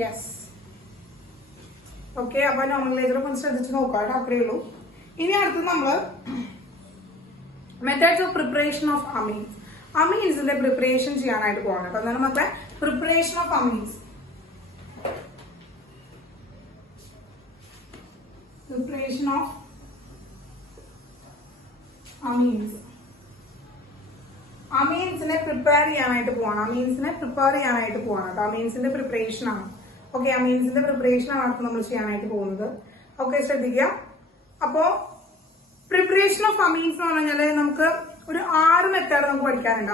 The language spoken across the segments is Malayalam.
യെസ്. ഓക്കെ, അപ്പൊ നോമലൈസർ ഒന്ന് ശ്രദ്ധിച്ച് നോക്കാം. അത്രയേ ഉള്ളൂ. ഇനി അടുത്ത് നമ്മള് methods of preparation of amines. അമീൻസിന്റെ പ്രിപ്പറേഷൻ ചെയ്യാനായിട്ട് പോകണം കേട്ടോ. എന്താണ് മക്കളെ? Preparation of amines. Preparation of amines. അമീൻസിനെ പ്രിപ്പയർ ചെയ്യാനായിട്ട് പോവാണ്. അമീൻസിനെ പ്രിപ്പയർ ചെയ്യാനായിട്ട് പോവാണ് കേട്ടോ. അമീൻസിന്റെ പ്രിപ്പറേഷൻ ആണ്. ഓക്കെ, അമീൻസിന്റെ പ്രിപ്പറേഷൻ ആണ് നമ്മൾ ചെയ്യാനായിട്ട് പോകുന്നത്. ഓക്കെ, ശ്രദ്ധിക്കുക. അപ്പോ പ്രിപ്പറേഷൻ ഓഫ് അമീൻസ് എന്ന് പറഞ്ഞാല് നമുക്ക് ഒരു 6 മെത്തേഡ് നമുക്ക് പഠിക്കാനുണ്ട്.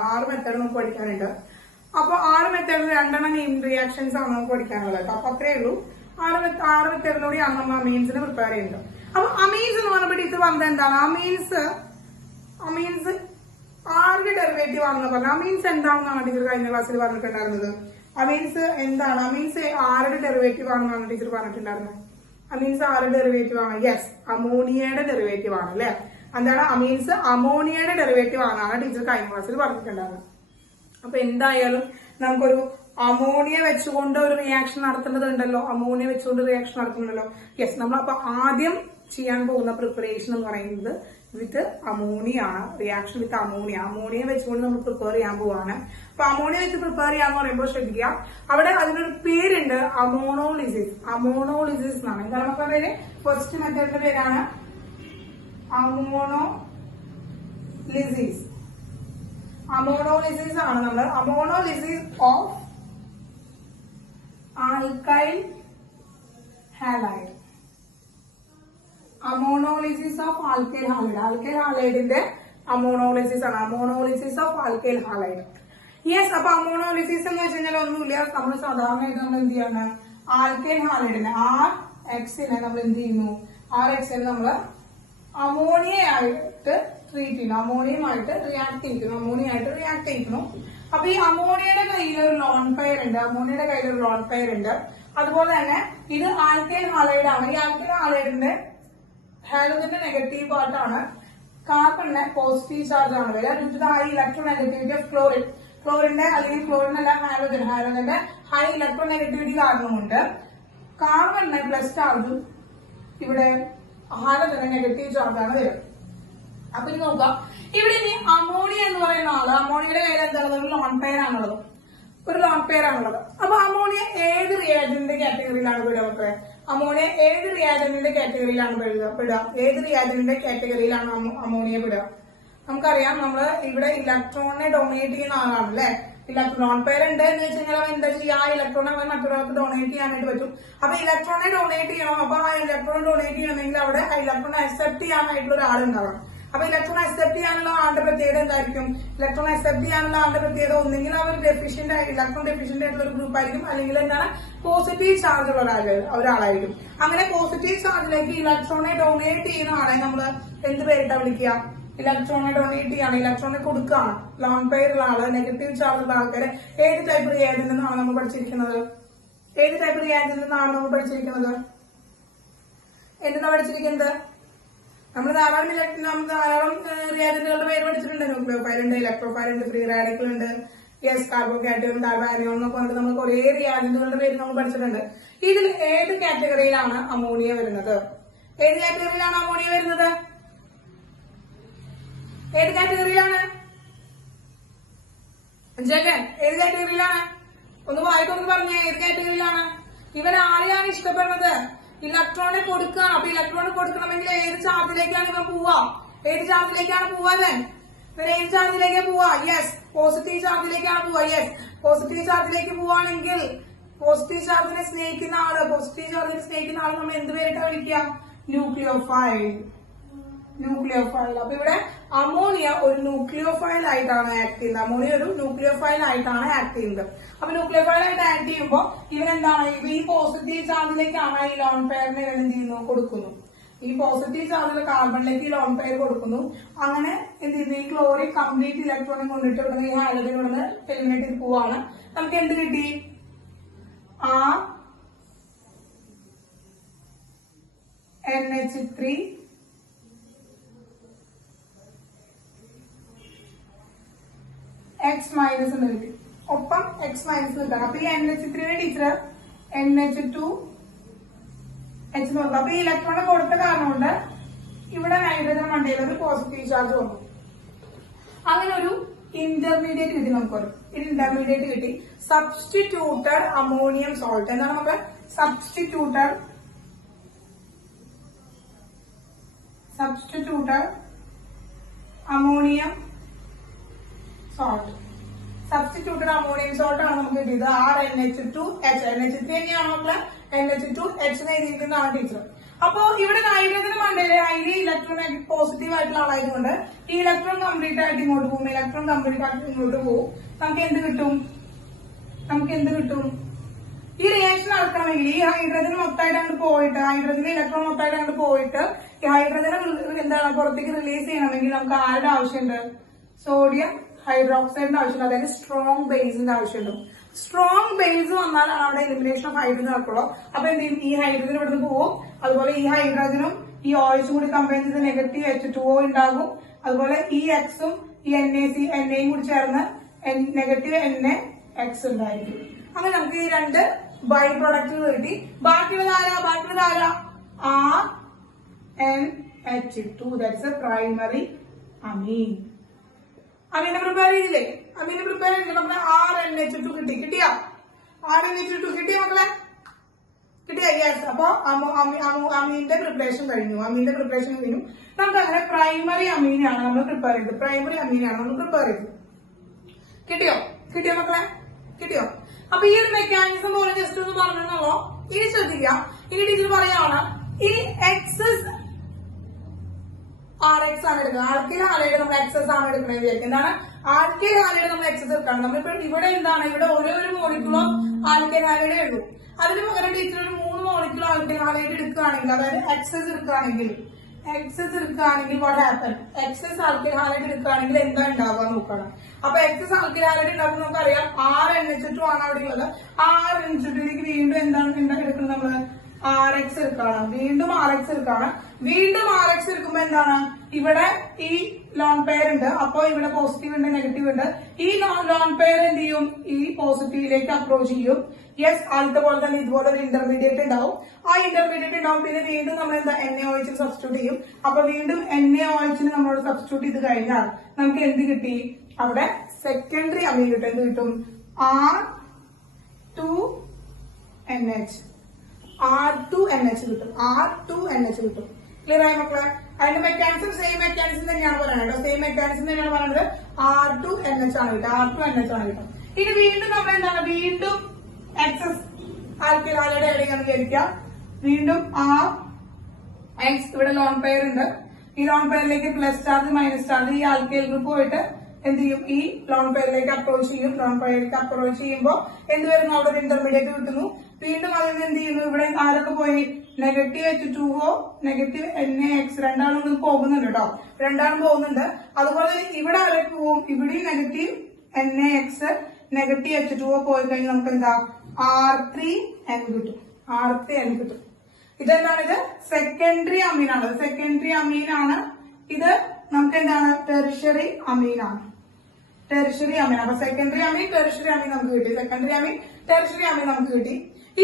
അപ്പൊ 6 മെത്തേഡിൽ 2 നെയിം റിയാക്ഷൻസ് ആണ് നമുക്ക് പഠിക്കാനുള്ളത്. അപ്പൊ അത്രേ ഉള്ളൂ. 6 മെത്തേഡിലൂടെയാണ് നമ്മൾ അമീൻസിനെ പ്രിപ്പയർ ചെയ്യുന്നത്. അപ്പൊ അമീൻസ് എന്ന് പറഞ്ഞപ്പോൾ ഇത് പറഞ്ഞത് എന്താണ്? അമീൻസ് ആരുടെ ഡെറിവേറ്റീവ് ആണെന്ന് പറഞ്ഞു. അമീൻസ് എന്താണെന്നാണ് ടീച്ചർ കഴിഞ്ഞ ക്ലാസ്സിൽ പറഞ്ഞിട്ടുണ്ടായിരുന്നത്. അമീൻസ് എന്താണ്? അമീൻസ് ആരുടെ ഡെറിവേറ്റീവ് ആണെന്നാണ് ടീച്ചർ പറഞ്ഞിട്ടുണ്ടായിരുന്നത്. അമീൻസ് ആരുടെ ഡെറിവേറ്റീവ് ആണ്? യെസ്, അമോണിയയുടെ ഡെറിവേറ്റീവ് ആണ് അല്ലെ. എന്താണ്? അമീൻസ് അമോണിയയുടെ ഡെറിവേറ്റീവ് ആണെന്നാണ് ടീച്ചർ കഴിഞ്ഞ ക്ലാസ്സിൽ പറഞ്ഞിട്ടുണ്ടായിരുന്നത്. അപ്പൊ എന്തായാലും നമുക്കൊരു അമോണിയ വെച്ചുകൊണ്ട് ഒരു റിയാക്ഷൻ നടത്തേണ്ടതുണ്ടല്ലോ. യെസ്, നമ്മൾ അപ്പൊ ആദ്യം ചെയ്യാൻ പോകുന്ന പ്രിപ്പറേഷൻ എന്ന് പറയുന്നത് വിത്ത് അമോണിയ ആണ്. റിയാക്ഷൻ വിത്ത് അമോണിയ വെച്ചുകൊണ്ട് നമ്മൾ പ്രിപ്പയർ ചെയ്യാൻ പോവാണ്. അപ്പൊ അമോണിയ വെച്ച് പ്രിപ്പയർ ചെയ്യാന്ന് പറയുമ്പോൾ ശ്രദ്ധിക്കുക, അവിടെ അതിനൊരു പേരുണ്ട്, അമോണോളിസിസ് എന്നാണ്. എന്താണ് നമുക്ക് പേര്? ഫസ്റ്റ് മെത്തേഡിന്റെ പേരാണ് അമോണോളിസിസ് ആണ്. നമ്മൾ ammonolysis of alkyl halide. Ammonolysis of alkyl ഹാലൈഡിന്റെ അമോണോളിസിസ് ആണ്. Ammonolysis of alkyl halide. Yes, അപ്പൊ അമോണോളിസിസ് എന്ന് വെച്ച് കഴിഞ്ഞാൽ ഒന്നുമില്ല. നമ്മൾ സാധാരണയായിട്ട് നമ്മൾ എന്ത് ചെയ്യാണ്? ആൽക്കൈൽ ഹാലൈഡിനെ RXനെ നമ്മൾ എന്ത് ചെയ്യുന്നു? RXനെ നമ്മൾ അമോണിയയായിട്ട് ട്രീറ്റ് ചെയ്യുന്നു. അമോണിയമായിട്ട് റിയാക്ട് ചെയ്യിക്കുന്നു. അപ്പൊ ഈ അമോണിയയുടെ കയ്യിൽ ഒരു ലോൺ പെയർ ഉണ്ട്. അതുപോലെ തന്നെ ഇത് ആൽക്കൈൽ ഹാലൈഡ് ആണ്. ഈ ആൽക്കൈൽ ഹാലൈഡിന്റെ ഹാലോജന്റെ നെഗറ്റീവ് പാർട്ടാണ്. കാർബണിന്റെ പോസിറ്റീവ് ചാർജ് ആണ് വരിക. ഹൈ ഇലക്ട്രോനെഗറ്റിവിറ്റി ഓഫ് ക്ലോറിന്റെ അല്ലെങ്കിൽ ക്ലോറിനല്ല ഹാലോജന്റെ ഹൈ ഇലക്ട്രോനെഗറ്റിവിറ്റി കാരണമുണ്ട്. കാർബണിന് പ്ലസ് ചാർജും ഇവിടെ ഹാലോജന്റെ നെഗറ്റീവ് ചാർജാണ് വരിക. അപ്പൊ ഇത് നോക്കാം, ഇവിടെ ഇനി അമോണിയ എന്ന് പറയുന്ന ആള്, അമോണിയയുടെ കയ്യിൽ എന്താണ്? ഒരു ലോൺ പെയർ ആണുള്ളത്. അപ്പൊ അമോണിയ ഏത് റിയാജന്റിന്റെ കാറ്റഗറിയിലാണ് പെടുക മക്കളെ? അമോണിയ ഏത് റിയാജന്റിന്റെ കാറ്റഗറിയിലാണ് അമോണിയ പെടുക? നമുക്കറിയാം, നമ്മള് ഇവിടെ ഇലക്ട്രോണിനെ ഡൊണേറ്റ് ചെയ്യുന്ന ആളാണ് അല്ലെ. ലോൺ പെയർ ഉണ്ട് എന്ന് വെച്ച് കഴിഞ്ഞാൽ എന്താ ചെയ്യുക? ആ ഇലക്ട്രോണെ മറ്റൊരാൾക്ക് ഡൊണേറ്റ് ചെയ്യാനായിട്ട് പറ്റും. അപ്പൊ ഇലക്ട്രോണെ ഡൊണേറ്റ് ചെയ്യണം. അപ്പൊ ആ ഇലക്ട്രോൺ ഡൊണേറ്റ് ചെയ്യണമെങ്കിൽ അവിടെ ആ ഇലക്ട്രോൺ അക്സെപ്റ്റ് ചെയ്യാനായിട്ടുള്ള ഒരാളുണ്ടാവണം. അപ്പൊ ഇലക്ട്രോൺ അക്സെപ്റ്റ് ചെയ്യാനുള്ള ആളുടെ പ്രത്യേകത എന്തായിരിക്കും? ഒന്നെങ്കിൽ അവർ ഇലക്ട്രോൺ ഡെഫിഷ്യന്റ് ആയിട്ടുള്ള ഒരു ഗ്രൂപ്പ് ആയിരിക്കും, അല്ലെങ്കിൽ എന്താണ് പോസിറ്റീവ് ചാർജ് ഉള്ള ഒരാളായിരിക്കും. അങ്ങനെ പോസിറ്റീവ് ചാർജിലേക്ക് ഇലക്ട്രോണെ ഡൊണേറ്റ് ചെയ്യുന്ന ആളെ നമ്മൾ എന്ത് പേരിട്ടാ വിളിക്കുക? ഇലക്ട്രോണെ ഡൊണേറ്റ് ചെയ്യാണ്, ഇലക്ട്രോണെ കൊടുക്കുകയാണ്. ലോൺ പെയർ ഉള്ള ആള്, നെഗറ്റീവ് ചാർജ് ഉള്ള ആൾക്കാരെ ഏത് ടൈപ്പ് റിയാജന്റിൽ നിന്നാണ് നമ്മൾ പഠിച്ചിരിക്കുന്നത്? എന്തെന്നാ പഠിച്ചിരിക്കുന്നത്? നമ്മൾ ധാരാളം റിയാജന്റുകളുടെ പേര് പഠിച്ചിട്ടുണ്ട്. ന്യൂക്ലിയോഫൈൽ ഉണ്ട്, ഇലക്ട്രോഫൈൽ ഉണ്ട്, ഫ്രീ റാഡിക്കൽ ഉണ്ട്, യെസ്, കാർബോകാറ്റയോൺ, കാർബാനിയോൺ എന്നൊക്കെ പറഞ്ഞിട്ട് നമ്മൾ കുറെ റിയാജന്റുകളുടെ പേര് നമ്മൾ പഠിച്ചിട്ടുണ്ട്. ഇതിൽ ഏത് കാറ്റഗറിയിലാണ് അമോണിയ വരുന്നത്? ഏത് കാറ്റഗറിയിലാണ്? ജഗൻ, ഏത് കാറ്റഗറിയിലാണ്? ഒന്ന് വായിക്കൊന്ന് പറഞ്ഞേ, ഏത് കാറ്റഗറിയിലാണ്? ഇവരാരെയാണ് ഇഷ്ടപ്പെടുന്നത്? ഇലക്ട്രോണെ കൊടുക്കുക. അപ്പൊ ഇലക്ട്രോൺ കൊടുക്കണമെങ്കിൽ ഏത് ചാർജിലേക്കാണ് ഇവ പോവാ? അല്ലേ? ഇവർ ഏത് ചാർജിലേക്കാണ് പോവാ? യെസ്, പോസിറ്റീവ് ചാർജിലേക്കാണ് പോവാ. യെസ്, പോസിറ്റീവ് ചാർജിലേക്ക് പോവാണെങ്കിൽ പോസിറ്റീവ് ചാർജിനെ സ്നേഹിക്കുന്ന ആള് നമ്മൾ എന്ത് പേരിട്ടാ വിളിക്കുക? ന്യൂക്ലിയോഫൈൽ. അപ്പൊ ഇവിടെ അമോണിയ ഒരു ന്യൂക്ലിയോഫൈൽ ആയിട്ടാണ് ആക്ട് ചെയ്യുന്നത്. അപ്പൊ ന്യൂക്ലിയോഫൈൽ ആയിട്ട് ആക്ട് ചെയ്യുമ്പോൾ ഇവരെന്താണ്? ഈ പോസിറ്റീവ് ചാർജിലേക്കാണ് ഈ ലോൺ പെയറിനെ എന്ത് ചെയ്യുന്നു? കൊടുക്കുന്നു. ഈ പോസിറ്റീവ് ചാർജിൽ കാർബണിലേക്ക് ലോൺ പെയർ കൊടുക്കുന്നു. അങ്ങനെ എന്ത് ചെയ്യുന്നു? ഈ ക്ലോറിൻ കംപ്ലീറ്റ് ഇലക്ട്രോണിക് കൊണ്ടിട്ട് ഇവിടെ ഈ ഹാലജൻ ഇവിടെ എലിമിനേറ്റ് ചെയ്ത് പോവാണ്. നമുക്ക് എന്ത് കിട്ടി? NH3 X- എന്ന് കിട്ടി. ഒപ്പം എക്സ് മൈനസ് കിട്ടണം. അപ്പൊ ഈ NH3 ടീച്ചർ NH2 H നോക്കാം. അപ്പൊ ഈ ഇലക്ട്രോൺ കൊടുത്ത കാരണം കൊണ്ട് ഇവിടെ ഹൈഡ്രജൻ മണ്ടയിൽ ഒരു പോസിറ്റീവ് ചാർജ് വന്നു. അങ്ങനെ ഒരു ഇന്റർമീഡിയറ്റ് കിട്ടി. നമുക്കൊരു ഇന്റർമീഡിയറ്റ് കിട്ടി. Substituted ammonium salt. എന്താണ് നമുക്ക് substituted ammonium salt. Substituted ammonium salt ആണ് നമുക്ക് കിട്ടിയത്. RNH2H. NH3 തന്നെയാണ് നമ്മള് NH2H എഴുതിയിരിക്കുന്നതാണ് ടീച്ചർ. അപ്പോ ഇവിടെ ഹൈഡ്രജന് മണ്ടയില് ഹൈലി ഇലക്ട്രോൺ പോസിറ്റീവ് ആയിട്ടുള്ള ആളായതുകൊണ്ട് ഈ ഇലക്ട്രോൺ കംപ്ലീറ്റ് ആയിട്ട് ഇങ്ങോട്ട് പോകും. ഇലക്ട്രോൺ കംപ്ലീറ്റ് ആയിട്ട് ഇങ്ങോട്ട് പോകും. നമുക്ക് എന്ത് കിട്ടും? ഈ റിയാക്ഷൻ നടക്കണമെങ്കിൽ ഈ ഹൈഡ്രജൻ മൊത്തമായിട്ട് അങ്ങോട്ട് പോയിട്ട് ഹൈഡ്രജൻ ഇലക്ട്രോൺ മൊത്തമായിട്ട് അങ്ങോട്ട് പോയിട്ട് ഈ ഹൈഡ്രജനെ എന്താണ് പുറത്തേക്ക് റിലീസ് ചെയ്യണമെങ്കിൽ നമുക്ക് ആരുടെ ആവശ്യമുണ്ട്? സോഡിയം ഹൈഡ്രോക്സൈഡിന്റെ ആവശ്യമുണ്ട്. അതായത് സ്ട്രോങ് ബേസിന്റെ ആവശ്യമുണ്ട്. സ്ട്രോങ് ബേസ് വന്നാലാണ് അവിടെ എലിമിനേഷൻ ഓഫ് ഹൈഡ്രജൻ നടക്കുള്ളൂ. അപ്പൊ എന്ത് ചെയ്യും? ഈ ഹൈഡ്രജൻ ഇവിടുന്ന് പോവും. അതുപോലെ ഈ ഹൈഡ്രജനും ഈ ഓയിൽസും കൂടി കമ്പൈൻ ചെയ്ത് നെഗറ്റീവ് H2O ഉണ്ടാകും. അതുപോലെ ഈ എക്സും ഈ NAയും കൂടി ചേർന്ന് നെഗറ്റീവ് NaX ഉണ്ടായിരിക്കും. അങ്ങനെ നമുക്ക് ഈ രണ്ട് ബൈ പ്രൊഡക്റ്റുകൾ കിട്ടി. ബാക്കിയുള്ളത് ആരാ? RNH2. That's a primary amine. അമീനെ പ്രിപ്പയർ ചെയ്തില്ലേ? നമ്മുടെ RNH2 കിട്ടിയോ? RNH2 കിട്ടിയ മക്കളെ? കിട്ടിയ? യെസ്. അപ്പൊ അമീന്റെ പ്രിപ്പറേഷൻ കഴിഞ്ഞു. നമുക്ക് അങ്ങനെ പ്രൈമറി അമീനാണ് നമ്മൾ പ്രിപ്പയർ ചെയ്തത്. കിട്ടിയോ മക്കളെ? അപ്പൊ ഈ ഒരു മെക്കാനിസം പോലെ ജസ്റ്റ് ഒന്ന് പറഞ്ഞോ. ഇനി ശ്രദ്ധിക്കാം. ഇനി ടീച്ചർ പറയാണ് ഈ എക്സസ് RX ആണ് എടുക്കുന്നത്. ആൽക്കിൽ ഹാലൈഡ് നമ്മൾ എക്സസ് ആണ് എടുക്കുന്നത് വിചാരിക്കും. എന്താണ് ആൽക്കിൽ ഹാലൈഡ് നമ്മൾ എക്സസ് എടുക്കണം. നമ്മളിപ്പോ ഇവിടെ എന്താണ് ഇവിടെ ഓരോ മോളിക്കുളും ആൽക്കിൽ ഹാലൈഡ് എഴുതും. അതിന് പകരം ടീച്ചർ ഒരു 3 മോളിക്കുൾ ആൽക്കിൽ ഹാലൈഡ് എടുക്കുകയാണെങ്കിൽ, അതായത് എക്സസ് എടുക്കുകയാണെങ്കിൽ what happen? Excess alkyl halide എടുക്കുകയാണെങ്കിൽ എന്താ ഉണ്ടാവുക നോക്കണം. അപ്പൊ എക്സസ് ആൽക്കിൽ ഹാലൈഡ് ഉണ്ടാകുമ്പോൾ നമുക്കറിയാം RNH2 ആണ് അവിടെ ഉള്ളത്. RNH2ലേക്ക് വീണ്ടും എന്താണ് എടുക്കുന്നത്? നമ്മള് RX എടുക്കണം. വീണ്ടും RX എടുക്കുമ്പോ എന്താണ് ഇവിടെ ഈ ലോൺ പെയർ ഉണ്ട്. അപ്പൊ ഇവിടെ പോസിറ്റീവ് ഉണ്ട്, നെഗറ്റീവ് ഉണ്ട്. ഈ ലോൺ പെയർ എന്ത് ചെയ്യും? ഈ പോസിറ്റീവിലേക്ക് അപ്രോച്ച് ചെയ്യും. യെസ്. ആദ്യത്തെ പോലെ തന്നെ ഇതുപോലെ ഒരു ഇന്റർമീഡിയറ്റ് ഉണ്ടാവും. പിന്നെ വീണ്ടും നമ്മൾ എന്താ NaOH സബ്സ്റ്റിറ്റ്യൂട്ട് ചെയ്യും. അപ്പൊ വീണ്ടും NaOH നമ്മളോട് സബ്സ്റ്റിറ്റ്യൂട്ട് ചെയ്ത് കഴിഞ്ഞാൽ നമുക്ക് എന്ത് കിട്ടി? അവിടെ സെക്കൻഡറി അമീൻ കിട്ടും. എന്ത് കിട്ടും? R2NH കിട്ടും. ക്ലിയർ ആയി മക്കളെ? അതിന്റെ മെക്കാനിസം സെയിം മെക്കാനിസം തന്നെയാണ് പറയുന്നത്. R2NH ആണ് കിട്ടുക. ഇനി വീണ്ടും നമ്മൾ എന്താണ്? വീണ്ടും എക്സസ് ആൽക്കിൽ ഹാലൈഡ് എവിടെയാണെന്ന് വിചാരിക്കാം. വീണ്ടും RX ഇവിടെ ലോൺ പെയർ ഉണ്ട്. ഈ ലോൺ പെയറിലേക്ക് പ്ലസ് ചാർജ് മൈനസ് ചാർജ് ഈ ആൽക്കൈൽ ഗ്രൂപ്പ് പോയിട്ട് എന്ത് ചെയ്യും? ഈ ലോൺ പെയറിലേക്ക് അപ്രോച്ച് ചെയ്യും. ചെയ്യുമ്പോൾ എന്ത് വരുന്നു? അവിടെ ഒരു ഇന്റർമീഡിയറ്റ് കിട്ടുന്നു. വീണ്ടും അതിന് എന്ത് ചെയ്യുന്നു? ഇവിടെ ആരൊക്കെ പോയി? നെഗറ്റീവ് H2O, നെഗറ്റീവ് NaX രണ്ടാളും പോകുന്നുണ്ട് കേട്ടോ. അതുപോലെ ഇവിടെ ആരൊക്കെ പോവും? ഇവിടെ നെഗറ്റീവ് NaX, നെഗറ്റീവ് H2O പോയി കഴിഞ്ഞാൽ നമുക്ക് എന്താ? R3N കിട്ടും. ഇതെന്താണ്? ഇത് സെക്കൻഡറി അമീനാണ്. ഇത് നമുക്ക് എന്താണ്? ടെറിഷറി അമീനാണ്. അപ്പൊ സെക്കൻഡറി അമീൻ, ടെറിഷറി അമീൻ നമുക്ക് കിട്ടി.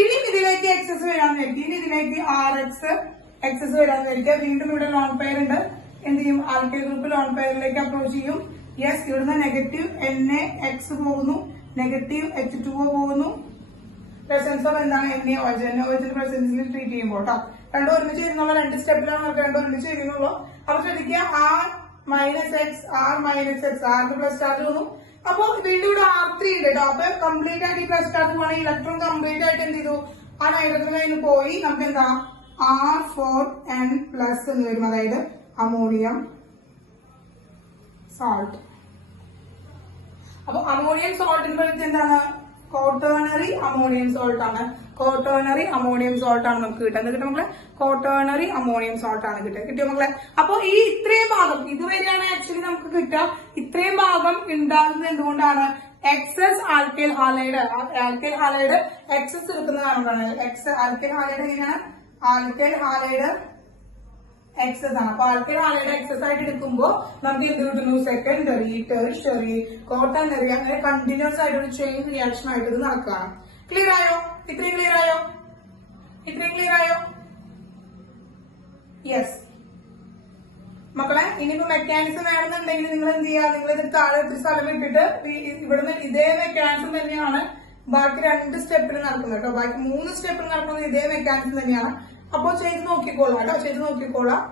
ഇനി ഇതിലേക്ക് എക്സസ് വരാന്ന് വിചാരിക്കും. ഇതിലേക്ക് RX എക്സസ് വരാന്ന് വിചാരിക്കുക. വീണ്ടും ഇവിടെ ലോൺ പെയർ ഉണ്ട്. എന്ത് ചെയ്യും? ആൽക്കൈൽ ഗ്രൂപ്പ് ലോൺ പെയറിലേക്ക് അപ്രോച്ച് ചെയ്യും. യെസ്. ഇവിടുന്ന് നെഗറ്റീവ് NaX പോകുന്നു, നെഗറ്റീവ് H2O പോകുന്നു. പ്രസൻസ് ഓഫ് എന്താണ്? NaOH പ്രസൻസിൽ ട്രീറ്റ് ചെയ്യുമ്പോൾ കേട്ടോ. രണ്ടും ഒരുമിച്ച് ചെയ്യുന്നുള്ള 2 സ്റ്റെപ്പിലാണ് നമുക്ക് രണ്ടും ഒരുമിച്ച് ചെയ്യുന്നുള്ളൂ. അപ്പൊ ശ്രദ്ധിക്കുക, R പ്ലസ് ചാർജ് വന്നു. അപ്പൊ വീണ്ടും ഇവിടെ R3 ഉണ്ട് കേട്ടോ. അപ്പൊ കംപ്ലീറ്റ് ആയിട്ട് ഈ പ്ലസ് ചാർജ് പോകണം. ഇലക്ട്രോൺ കംപ്ലീറ്റ് ആയിട്ട് എന്ത് ചെയ്തു? ആ നൈട്രജൻ കഴിഞ്ഞ് പോയി നമുക്ക് എന്താ? R4N പ്ലസ് എന്ന് വരും. അതായത് അമോണിയം സോൾട്ട്. അപ്പൊ അമോണിയം സോൾട്ടിന്റെ എന്താണ്? ക്വാട്ടേണറി അമോണിയം സോൾട്ട് ആണ്. നമുക്ക് കിട്ടുക. എന്നിട്ട് നമ്മള് ക്വാട്ടേണറി അമോണിയം സോൾട്ട് ആണ് കിട്ടിയോ മക്കളെ? അപ്പൊ ഈ ഇത്രയും ഭാഗം ഇതുവരെയാണ് ആക്ച്വലി നമുക്ക് കിട്ടുക. ഇത്രയും ഭാഗം ഉണ്ടാകുന്നത് എന്തുകൊണ്ടാണ്? എക്സസ് ആൽക്കൈൽ ഹാലൈഡ് എക്സസ് എടുക്കുന്ന കാരണമാണ്. ആൽക്കൈൽ ഹാലൈഡ് എങ്ങനെയാണ്? ആൽക്കൈൽ ഹാലൈഡ് എക്സസ് ആണ്. അപ്പൊ ആൽക്കൈൽ ഹാലൈഡ് എക്സസ് ആയിട്ട് എടുക്കുമ്പോൾ നമുക്ക് എന്ത് കിട്ടുന്നു? സെക്കൻഡറി, ടെറിഷറി, ക്വാട്ടർണറി, അങ്ങനെ കണ്ടിന്യൂസ് ആയിട്ട് ഒരു ചെയിൻ റിയാക്ഷൻ ആയിട്ട് ഇത് നടക്കുകയാണ്. ക്ലിയർ ആയോ? ഇത്രയും ക്ലിയർ ആയോ? ഇത്രയും ക്ലിയർ ആയോ? യെസ് മക്കളെ, ഇനിയിപ്പോ മെക്കാനിസം വേണമെന്നുണ്ടെങ്കിൽ നിങ്ങൾ എന്ത് ചെയ്യുക? നിങ്ങൾ ഇത് താഴെ ഒത്തിരി സ്ഥലം ഇട്ടിട്ട് ഇവിടുന്ന് ഇതേ മെക്കാനിസം തന്നെയാണ് ബാക്കി 2 സ്റ്റെപ്പിൽ നടക്കുന്നത് കേട്ടോ. ബാക്കി 3 സ്റ്റെപ്പിൽ നടക്കുന്നത് ഇതേ മെക്കാനിസം തന്നെയാണ്. അപ്പൊ ചെയ്ത് നോക്കിക്കോളാം കേട്ടോ, ചെയ്ത് നോക്കിക്കോളാം.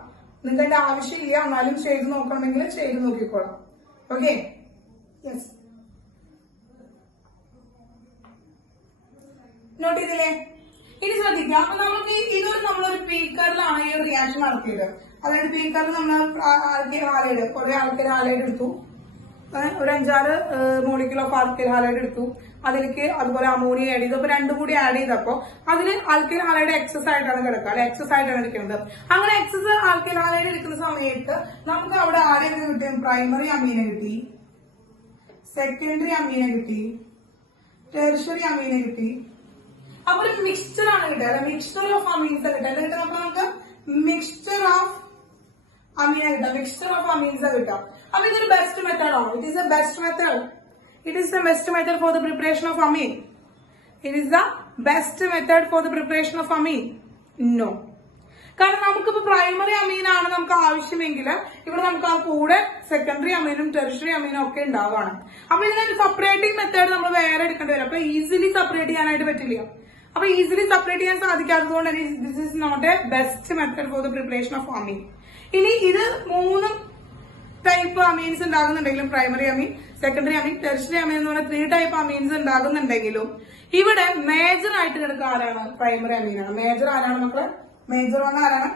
നിങ്ങൾക്ക് അതിന്റെ ആവശ്യമില്ല, എന്നാലും ചെയ്ത് നോക്കണമെങ്കിൽ ചെയ്ത് നോക്കിക്കോളാം. Okay, yes. നോട്ട് ചെയ്തില്ലേ? ഇനി ശ്രദ്ധിക്കുക. അപ്പൊ നമുക്ക് നമ്മളൊരു പീക്കറിലാണ് ഈ ഒരു റിയാക്ഷൻ നടത്തിയത്. അതായത് പീക്കറിൽ നമ്മൾ ആൽക്കൈൽ ഹാലൈഡ്, കുറെ ആൽക്കൈൽ ഹാലൈഡ് എടുത്തു, ഒരു 5-6 മോളിക്യൂൾ ഓഫ് ആൽക്കൈൽ ഹാലൈഡ് എടുത്തു. അതിലേക്ക് അതുപോലെ അമോണിയ ആഡ് ചെയ്തു. അപ്പൊ 2 കൂടി ആഡ് ചെയ്തപ്പോ അതില് ആൽക്കൈൽ ഹാലൈഡ് എക്സസ് ആയിട്ടാണ് കിടക്കുക, അല്ലെ? എക്സസ് ആയിട്ടാണ് എടുക്കുന്നത്. അങ്ങനെ എക്സസ് ആൽക്കൈൽ ഹാലൈഡ് എടുക്കുന്ന സമയത്ത് നമുക്ക് അവിടെ ആരെയൊക്കെ കിട്ടും? പ്രൈമറി അമീനെ കിട്ടി, സെക്കൻഡറി അമീനെ കിട്ടി, ടെറിഷറി അമീനെ കിട്ടി. അപ്പൊ ഒരു മിക്സ്ചർ ആണ് കിട്ടുക, മിക്സ്ചർ ഓഫ് അമീൻസ് കിട്ടുക. എന്താ കിട്ടുക? നമുക്ക് മിക്സ്ചർ ഓഫ് അമീന കിട്ടാം, മിക്സ്ചർ ഓഫ് അമീൻസ് കിട്ടാം. അപ്പൊ ഇതൊരു ബെസ്റ്റ് മെത്തേഡ് ആണ്. It is A best method. It is the best method for the preparation of amine. It is the best method for the preparation of amine. No. കാരണം നമുക്കിപ്പോ പ്രൈമറി അമീനാണ് നമുക്ക് ആവശ്യമെങ്കിൽ ഇവിടെ നമുക്ക് ആ കൂടെ സെക്കൻഡറി അമീനും ടെറിഷറി അമീനും ഒക്കെ ഉണ്ടാവുകയാണ്. അപ്പൊ ഇതിനൊരു സെപ്പറേറ്റിംഗ് മെത്തേഡ് നമ്മൾ വേറെ എടുക്കേണ്ടി വരും. അപ്പൊ ഈസിലി സെപ്പറേറ്റ് ചെയ്യാനായിട്ട് പറ്റില്ല. അപ്പൊ ഈസിലി സെപ്പറേറ്റ് ചെയ്യാൻ സാധിക്കാത്തതുകൊണ്ട് തന്നെ this is not a best method for the preparation of amine. ഇനി ഇത് 3 ടൈപ്പ് അമീൻസ് ഉണ്ടാകുന്നുണ്ടെങ്കിലും, primary amine, secondary amine, tertiary amine എന്ന് പറഞ്ഞ 3 ടൈപ്പ് അമീൻസ് ഉണ്ടാകുന്നുണ്ടെങ്കിലും ഇവിടെ മേജർ ആയിട്ട് കിടക്കുക ആരാണ്? പ്രൈമറി അമീനാണ്. മേജർ ആരാണ് മക്കളെ? മേജർ 1 ആരാണ്?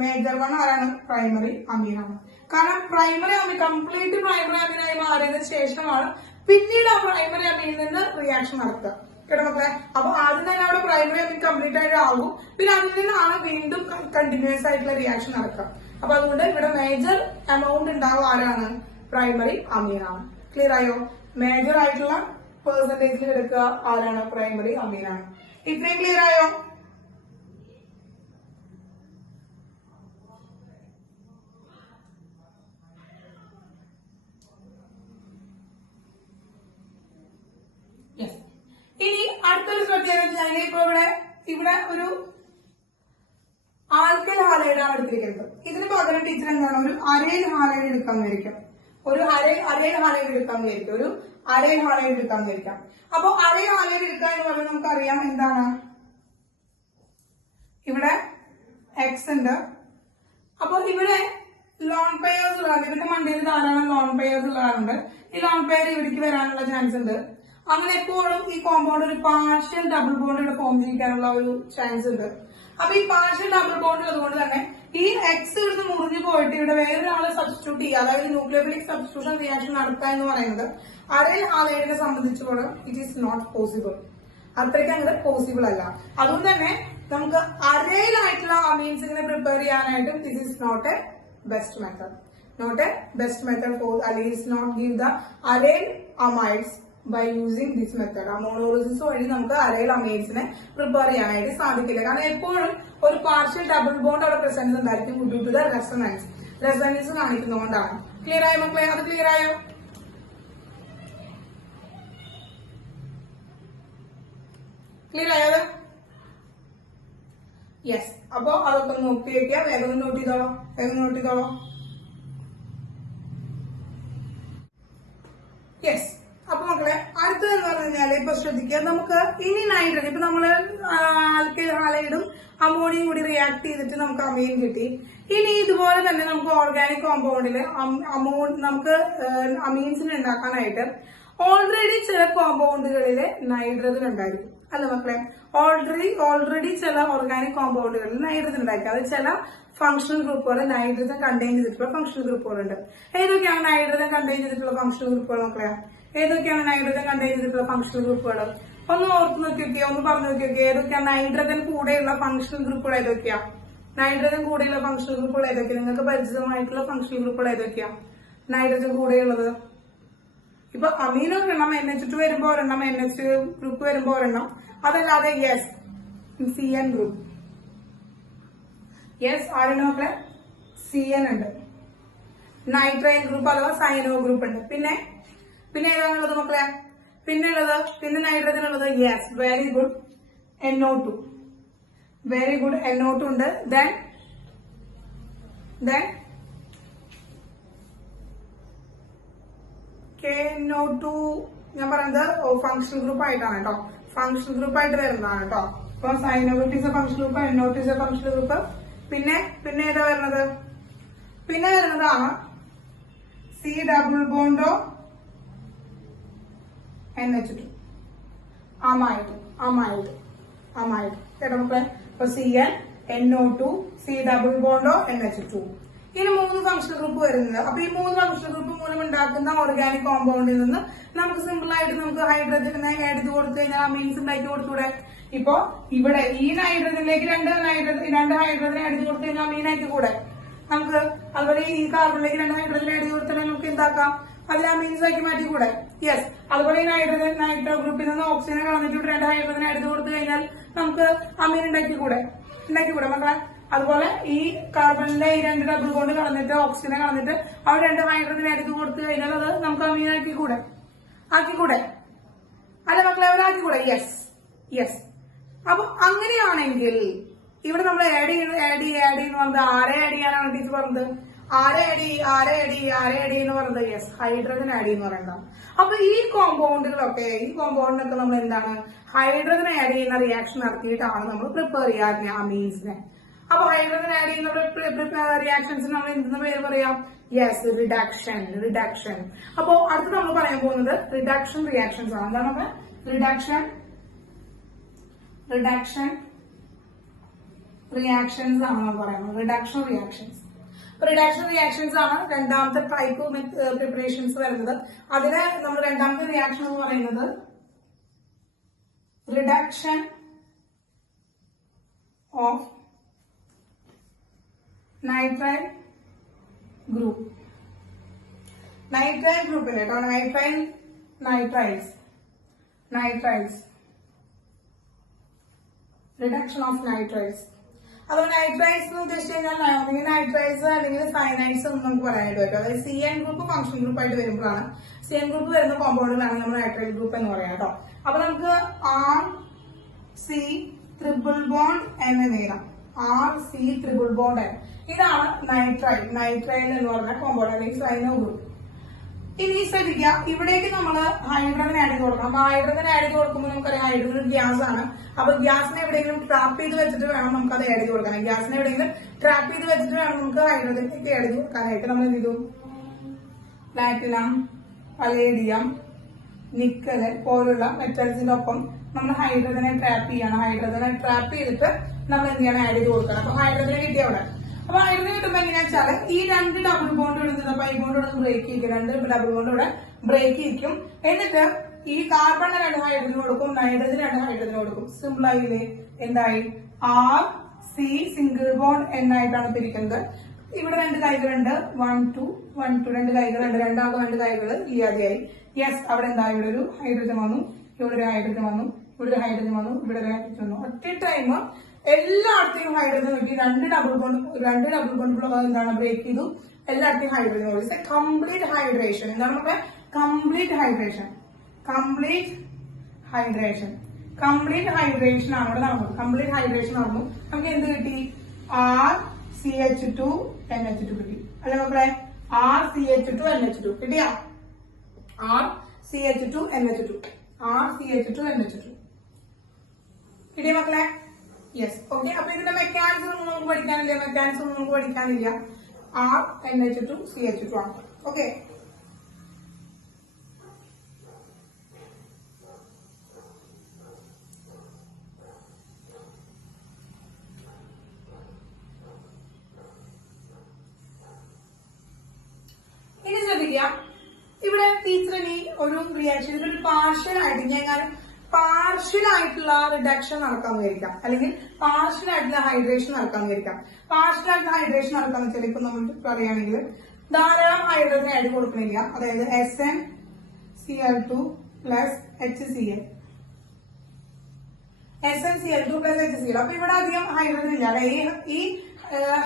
മേജർ 1 ആരാണ്? പ്രൈമറി അമീനാണ്. കാരണം പ്രൈമറി അമീൻ കംപ്ലീറ്റ് പ്രൈമറി അമീനായി മാറിയതിനു ശേഷമാണ് പിന്നീട് ആ പ്രൈമറി അമീനിൽ നിന്ന് റിയാക്ഷൻ നടത്തുക. കേട്ടോ മക്കളെ? അപ്പൊ ആദ്യം തന്നെ അവിടെ പ്രൈമറി അമീൻ കംപ്ലീറ്റ് ആയിട്ട് ആകും, പിന്നെ അതിൽ നിന്നാണ് വീണ്ടും കണ്ടിന്യൂസ് ആയിട്ടുള്ള റിയാക്ഷൻ നടക്കുക. അപ്പൊ അതുകൊണ്ട് ഇവിടെ മേജർ എമൗണ്ട് ഉണ്ടാവും ആരാണ്? പ്രൈമറി അമീനാണ്. ക്ലിയർ ആയോ? മേജർ ആയിട്ടുള്ള പെർസെന്റേജിൽ എടുക്കുക ആരാണ്? പ്രൈമറി അമീനാണ്. ഇത്രയും ക്ലിയർ ആയോ? യെസ്. ഇനി അടുത്തൊരു പ്രത്യേകത ഞാൻ ഇപ്പൊ ഇവിടെ ഒരു ആൽക്കൈൽ ഹാലൈഡ് ആണ് എടുത്തിരിക്കുന്നത്. ഇതിന് പകരം ടീച്ചർ എന്താണ്? ഒരു അരൈൽ ഹാലൈഡ് എടുക്കാമെന്നായിരിക്കും. ഒരു അരൈൽ ഹാലൈഡ് എടുക്കാമെന്നായിരിക്കും. ഒരു അരൈൽ ഹാലൈഡ് എടുക്കാമെന്നായിരിക്കാം. അപ്പൊ അരൈൽ ഹാലൈഡ് എടുക്കുക എന്ന് പറയുമ്പോൾ നമുക്കറിയാം എന്താണ്? ഇവിടെ എക്സ് ഉണ്ട്. അപ്പൊ ഇവിടെ ലോൺ പെയേഴ്സ് ഉള്ളതാണ്. ഇതിന്റെ മണ്ടയിൽ ധാരാളം ലോൺ പെയേഴ്സ് ഉള്ളതാറുണ്ട്. ഈ ലോൺ പെയർ ഇവിടേക്ക് വരാനുള്ള ചാൻസ് ഉണ്ട്. അങ്ങനെ എപ്പോഴും ഈ കോമ്പൗണ്ട് ഒരു പാർഷ്യൽ ഡബിൾ ബോണ്ട് ഇവിടെ ഫോം ചെയ്യിക്കാനുള്ള ഒരു ചാൻസ് ഉണ്ട്. അപ്പൊ ഈ പാർഷ്യൽ ഡബിൾ ബോണ്ട് ഉള്ളതുകൊണ്ട് തന്നെ ഈ എക്സ് ഇവിടുന്ന് മുറിഞ്ഞു പോയിട്ട് ഇവിടെ വേറൊരാളെ സബ്സ്റ്റിറ്റ്യൂട്ട് ചെയ്യുക, അതായത് ന്യൂക്ലിയോഫിലിക് സബ്സ്റ്റിറ്റ്യൂഷൻ റിയാക്ഷൻ നടത്തുക എന്ന് പറയുന്നത് അരൈൽ ഹാലൈഡിനെ സംബന്ധിച്ചിടത്തോളം ഇറ്റ് ഈസ് നോട്ട് പോസിബിൾ. അത്രയ്ക്ക് അങ്ങോട്ട് പോസിബിൾ അല്ല. അതുകൊണ്ട് തന്നെ നമുക്ക് അരൈൽ ആയിട്ടുള്ള അമീൻസിനെ പ്രിപ്പയർ ചെയ്യാനായിട്ട് this is not a best method. Not a best method for അല്ലെങ്കിൽ not give the aryl amides by using this method. Ammonolysis വഴി നമുക്ക് അരൈൽ അമൈഡ്സിനെ പ്രിപ്പയർ ചെയ്യാനായിട്ട് സാധിക്കില്ല. കാരണം എപ്പോഴും ഒരു പാർഷ്യൽ ഡബിൾ ബോണ്ട് അവിടെ പ്രസൻസ് ഉണ്ടായിരിക്കും ഡ്യൂ ടു ദ റെസൊണൻസ് കാണിക്കുന്നതുകൊണ്ടാണ്. ക്ലിയർ ആയോ മക്കളെ? അത് ക്ലിയർ ആയോ? ക്ലിയർ ആയോ? യെസ്. അപ്പൊ അതൊക്കെ നോക്കി വയ്ക്കുക. വേഗം നോട്ട് ചെയ്തോളോ. യെസ്. അപ്പൊ മക്കളെ അടുത്തതെന്ന് പറഞ്ഞു കഴിഞ്ഞാല് ഇപ്പൊ ശ്രദ്ധിക്കുക, നമുക്ക് ഇനി നൈട്രജൻ, ഇപ്പൊ നമ്മള് ആൽക്കൈൽ ഹാലൈഡും അമോണിയും കൂടി റിയാക്ട് ചെയ്തിട്ട് നമുക്ക് അമീൻ കിട്ടി. ഇനി ഇതുപോലെ തന്നെ നമുക്ക് ഓർഗാനിക് കോമ്പൗണ്ടില് നമുക്ക് അമീൻസിനെ ഉണ്ടാക്കാനായിട്ട് ഓൾറെഡി ചില കോമ്പൗണ്ടുകളില് നൈട്രജൻ ഉണ്ടായിരിക്കും, അല്ല മക്കളെ? ഓൾറെഡി ചില ഓർഗാനിക് കോമ്പൗണ്ടുകളിൽ നൈട്രജൻ ഉണ്ടായിരിക്കും. അത് ചില ഫംഗ്ഷണൽ ഗ്രൂപ്പുകൾ നൈട്രജൻ കണ്ടെയ്ൻ ചെയ്തിട്ടുള്ള ഫംഗ്ഷണൽ ഗ്രൂപ്പുകളുണ്ട്. ഏതൊക്കെയാണ് നൈട്രജൻ കണ്ടെയ്ൻ ചെയ്തിട്ടുള്ള ഫംഗ്ഷണൽ ഗ്രൂപ്പുകൾ മക്കളെ? ഏതൊക്കെയാണ് നൈട്രജൻ കണ്ടെയ്ൻ ചെയ്തിട്ടുള്ള ഫംഗ്ഷണൽ ഗ്രൂപ്പുകൾ? ഒന്ന് ഓർത്ത് നോക്കിയൊക്കെയോ, ഒന്ന് പറഞ്ഞു നോക്കിയൊക്കെ. ഏതൊക്കെയാണ് നൈട്രജൻ കൂടെയുള്ള ഫംഗ്ഷണൽ ഗ്രൂപ്പുകൾ? ഏതൊക്കെയാ നൈട്രജൻ കൂടെയുള്ള ഫംഗ്ഷണൽ ഗ്രൂപ്പുകൾ? ഏതൊക്കെയാണ് നിങ്ങൾക്ക് പരിചിതമായിട്ടുള്ള ഫംഗ്ഷണൽ ഗ്രൂപ്പുകൾ? ഏതൊക്കെയാ നൈട്രജൻ കൂടെയുള്ളത്? ഇപ്പൊ അമീൻ ഒരെണ്ണം, NH2 വരുമ്പോ ഒരെണ്ണം, NH ഗ്രൂപ്പ് വരുമ്പോ ഒരെണ്ണം. അതല്ലാതെ യെസ് CN ഗ്രൂപ്പ്. യെസ് ആരാണ് മക്കളെ? CN ഉണ്ട്, നൈട്രൈൽ ഗ്രൂപ്പ് അഥവാ സൈനോ ഗ്രൂപ്പ് ഉണ്ട്. പിന്നെ ഏതാണുള്ളത് മക്കളെ? പിന്നെ നൈട്രജൻ ഉള്ളത് yes, very good, NO2. Very good, NO2 ഉണ്ട്. ദെൻ KNO2 ഞാൻ പറയുന്നത് ഫങ്ഷണൽ ഗ്രൂപ്പ് ആയിട്ടാണ് കേട്ടോ, ഫങ്ഷണൽ ഗ്രൂപ്പ് ആയിട്ട് വരുന്നതാണ് കേട്ടോ. അപ്പൊ cyano group is a functional group, NO2 is a functional group. പിന്നെ ഏതാ വരുന്നത്? പിന്നെ വരുന്നതാണ് C ഡബിൾ ബോണ്ടോ NH2, അമൈഡ് കേട്ടോ മക്കളെ. അപ്പൊ CN, NO2, C ഡബിൾ ബോണ്ടോ NH2. ഇനി 3 ഫങ്ഷണൽ ഗ്രൂപ്പ് വരുന്നത്. അപ്പൊ ഈ 3 ഫങ്ഷണൽ ഗ്രൂപ്പ് മൂലം ഉണ്ടാക്കുന്ന ഓർഗാനിക് കോമ്പൗണ്ടിൽ നിന്ന് നമുക്ക് സിമ്പിൾ ആയിട്ട് നമുക്ക് ഹൈഡ്രജൻ ആഡ് ചെയ്ത് കൊടുത്തു കഴിഞ്ഞാൽ അമീൻസ് ഉണ്ടാക്കി കൊടുത്തൂടെ? ഇപ്പൊ ഇവിടെ ഈ നൈട്രജനിലേക്ക് രണ്ട് ഹൈഡ്രജൻ ആഡ് ചെയ്ത് കൊടുത്തു കഴിഞ്ഞാൽ അമീൻ ആയിട്ട് കൂടെ നമുക്ക്. അതുപോലെ ഈ കാർബണിലേക്ക് 2 ഹൈഡ്രജൻ ആഡ് ചെയ്ത് കൊടുത്താൽ നമുക്ക് എന്താക്കാം? അതിൽ അമീൻസ് ആക്കി മാറ്റി കൂടെ? യെസ്. അതുപോലെ ഈ നൈട്രോ ഗ്രൂപ്പിൽ നിന്ന് ഓക്സിജനെ കളഞ്ഞിട്ട് ഇവിടെ 2 ഹൈഡ്രജൻ ആഡ് ചെയ്ത് കൊടുത്തു കഴിഞ്ഞാൽ നമുക്ക് അമീൻ ഉണ്ടാക്കി കൂടെ മക്കളെ. അതുപോലെ ഈ കാർബണിന്റെ ഈ 2 ഡബിൾ ബോണ്ട് കളഞ്ഞിട്ട് ഓക്സിജനെ കളഞ്ഞിട്ട് അവിടെ 2 ഹൈഡ്രജൻ ആഡ് ചെയ്ത് കൊടുത്തു കഴിഞ്ഞാൽ അത് നമുക്ക് അമീൻ ആക്കിക്കൂടെ? അല്ല മക്കളെ, അവരാക്കിക്കൂടെ? യെസ്. അപ്പൊ അങ്ങനെയാണെങ്കിൽ ഇവിടെ നമ്മൾ ആഡ് ചെയ്യുന്ന പറഞ്ഞത് ആരെ ആഡ് ചെയ്യാനാണ് ടീച്ചർ പറഞ്ഞത്? ആരെ ആഡ് ചെയ്യുന്ന പറഞ്ഞത്? യെസ്, ഹൈഡ്രജൻ ആഡ് ചെയ്യുന്ന പറയണ്ട. അപ്പൊ ഈ കോമ്പൗണ്ടിനൊക്കെ നമ്മൾ എന്താണ്? ഹൈഡ്രജൻ ആഡ് ചെയ്യുന്ന റിയാക്ഷൻ നടത്തിയിട്ടാണ് നമ്മൾ പ്രിപ്പയർ ചെയ്യാറുണ്ട് അമീൻസിനെ. അപ്പൊ ഹൈഡ്രജൻ ആഡ് ചെയ്യുന്ന റിയാക്ഷൻസിന് നമ്മൾ എന്തെന്ന് പേര് പറയാം? Yes, reduction. അപ്പൊ അടുത്ത് നമ്മൾ പറയാൻ പോകുന്നത് റിഡക്ഷൻ റിയാക്ഷൻസ് ആണ്. എന്താണ് നമ്മൾ? റിഡക്ഷൻ റിയാക്ഷൻസ് ആണ് നമ്മൾ പറയുന്നത്. റിഡക്ഷൻ റിയാക്ഷൻസ് ആണ് രണ്ടാമത്തെ ടൈപ്പ് പ്രിപ്പറേഷൻസ് വരുന്നത്. അതിന് നമ്മൾ രണ്ടാമത്തെ റിയാക്ഷൻ എന്ന് പറയുന്നത് റിഡക്ഷൻ ഓഫ് നൈട്രൈൽ ഗ്രൂപ്പിന്റെ കേട്ടോ, നൈട്രൈൽസ് റിഡക്ഷൻ ഓഫ് നൈട്രൈൽസ്. അതുപോലെ നൈട്രൈൽസ് എന്ന് ഉദ്ദേശിച്ചു കഴിഞ്ഞാൽ ഒന്നെങ്കിൽ നൈട്രൈൽസ് അല്ലെങ്കിൽ സയനൈഡ്സ് എന്ന് നമുക്ക് പറയാനായിട്ട് പറ്റും. അതായത് CN ഗ്രൂപ്പ് ഫംഗ്ഷൻ ഗ്രൂപ്പ് ആയിട്ട് വരുമ്പോഴാണ്, CN ഗ്രൂപ്പ് വരുന്ന കോമ്പൗണ്ടിലാണ് നമ്മൾ നൈട്രൈൽ ഗ്രൂപ്പ് എന്ന് പറയാം കേട്ടോ. അപ്പൊ നമുക്ക് RC ട്രിപ്പിൾ ബോണ്ട് എന്ന് എഴുതാം. RC ട്രിപ്പിൾ ബോണ്ട് ഇതാണ് നൈട്രൈൽ എന്ന് പറഞ്ഞ കോമ്പൗണ്ട് അല്ലെങ്കിൽ സൈനോ ഗ്രൂപ്പ്. ഇനി ശ്രദ്ധിക്കുക, ഇവിടേക്ക് നമ്മൾ ഹൈഡ്രജൻ ആഡ് ചെയ്ത് കൊടുക്കണം. അപ്പൊ ഹൈഡ്രജൻ ആഡ് ചെയ്ത് കൊടുക്കുമ്പോൾ നമുക്കറിയാം ഹൈഡ്രജൻ ഗ്യാസ് ആണ്. അപ്പൊ ഗ്യാസിനെ എവിടെയെങ്കിലും ട്രാപ്പ് ചെയ്ത് വെച്ചിട്ട് വേണം നമുക്ക് അത് ആഡ് ചെയ്ത് കൊടുക്കാൻ. ഗ്യാസിനെ എവിടെയെങ്കിലും ട്രാപ്പ് ചെയ്ത് വെച്ചിട്ട് വേണം നമുക്ക് ഹൈഡ്രജനൊക്കെ ആഡ് ചെയ്ത് കൊടുക്കാനായിട്ട്. നമ്മൾ എന്ത് ചെയ്തു? പ്ലാറ്റിനം, പലേഡിയം, നിക്കല് പോലുള്ള മെറ്റൽസിന്റെ ഒപ്പം നമ്മൾ ഹൈഡ്രജനെ ട്രാപ്പ് ചെയ്യണം. ഹൈഡ്രജനെ ട്രാപ്പ് ചെയ്തിട്ട് നമ്മൾ എന്ത് ചെയ്യണം? ആഡ് ചെയ്ത് കൊടുക്കണം. അപ്പൊ ഹൈഡ്രജനെ കിട്ടിയ അവിടെ. അപ്പൊ ഹൈഡ്രജൻ കിട്ടുമ്പോ എങ്ങനെയാ വെച്ചാൽ ഈ 2 ഡബിൾ ബോണ്ട് ഇടുന്നത് പൈ ബോണ്ട് ഇവിടെ ബ്രേക്ക് ചെയ്യിക്കും. 2 ഡബിൾ ബോണ്ട് ഇവിടെ ബ്രേക്ക് ചെയ്യിക്കും. എന്നിട്ട് ഈ കാർബണിന് 2 ഹൈഡ്രജൻ കൊടുക്കും, നൈട്രജൻ 2 ഹൈഡ്രജൻ കൊടുക്കും. സിമ്പിൾ ആയില്ലേ? എന്തായി? RC സിംഗിൾ ബോണ്ട് എന്നായിട്ടാണ് പിരിക്കുന്നത്. ഇവിടെ 2 കൈകളുണ്ട്, 1 2 2 കൈകളുണ്ട്, രണ്ടാമത് 2 കൈകൾ ഇല്ലാതെയായി. യെസ്, അവിടെ എന്താ? ഇവിടെ ഒരു ഹൈഡ്രജൻ വന്നു, ഇവിടെ ഒരു ഹൈഡ്രജൻ വന്നു, ഇവിടെ ഒരു ഹൈഡ്രജൻ വന്നു, ഇവിടെ ഒരു ഹൈഡ്രജൻ വന്നു. ഒറ്റ ടൈം എല്ലായിടത്തെയും ഹൈഡ്രജൻ നോക്കി 2 ഡബിൾ ബോണ്ട് എന്താണ് ബ്രേക്ക് ചെയ്തു. എല്ലായിടത്തെയും ഹൈഡ്രജൻ കൊടുത്തു. Complete hydration. എന്താണ് നമ്മുടെ കംപ്ലീറ്റ് ഹൈഡ്രേഷൻ ആണ് ഇവിടെ നടന്നത്. കംപ്ലീറ്റ് ഹൈഡ്രേഷൻ നടന്നു. നമുക്ക് എന്ത് കിട്ടി? RCH2 NH2 കിട്ടി. അല്ലെ മക്കളെ? RCH2 NH2 കിട്ടിയാ? RCH2 NH2 കിട്ടിയ മക്കളെ? യെസ്. ഓക്കെ. അപ്പൊ ഇതിന്റെ മെക്കാനിസം ഒന്നും നമുക്ക് പഠിക്കാനില്ല. RNH2 CH2 ആണ്. ഓക്കെ. ഇനി ശ്രദ്ധിക്കുക, ഇവിടെ ടീച്ചറിന് ഒരു റിയാക്ഷൻ ഒരു പാർഷ്യൽ ആയിട്ടുള്ള റിഡക്ഷൻ നടക്കാൻ വിചാരിക്കാം, അല്ലെങ്കിൽ പാർഷ്യൽ ആയിട്ടുള്ള ഹൈഡ്രേഷൻ നടക്കാൻ വിചാരിക്കാം. പാർഷ്യൽ ആയിട്ടുള്ള ഹൈഡ്രേഷൻ നടക്കാന്ന് വെച്ചാൽ ഇപ്പൊ നമ്മൾ പറയുകയാണെങ്കിൽ ധാരാളം ഹൈഡ്രജൻ ആഡ് കൊടുക്കണില്ല. അതായത് SnCl2 plus HCl. SnCl2 plus HCl. അപ്പൊ ഇവിടെ അധികം ഹൈഡ്രജൻ ഇല്ല. ഈ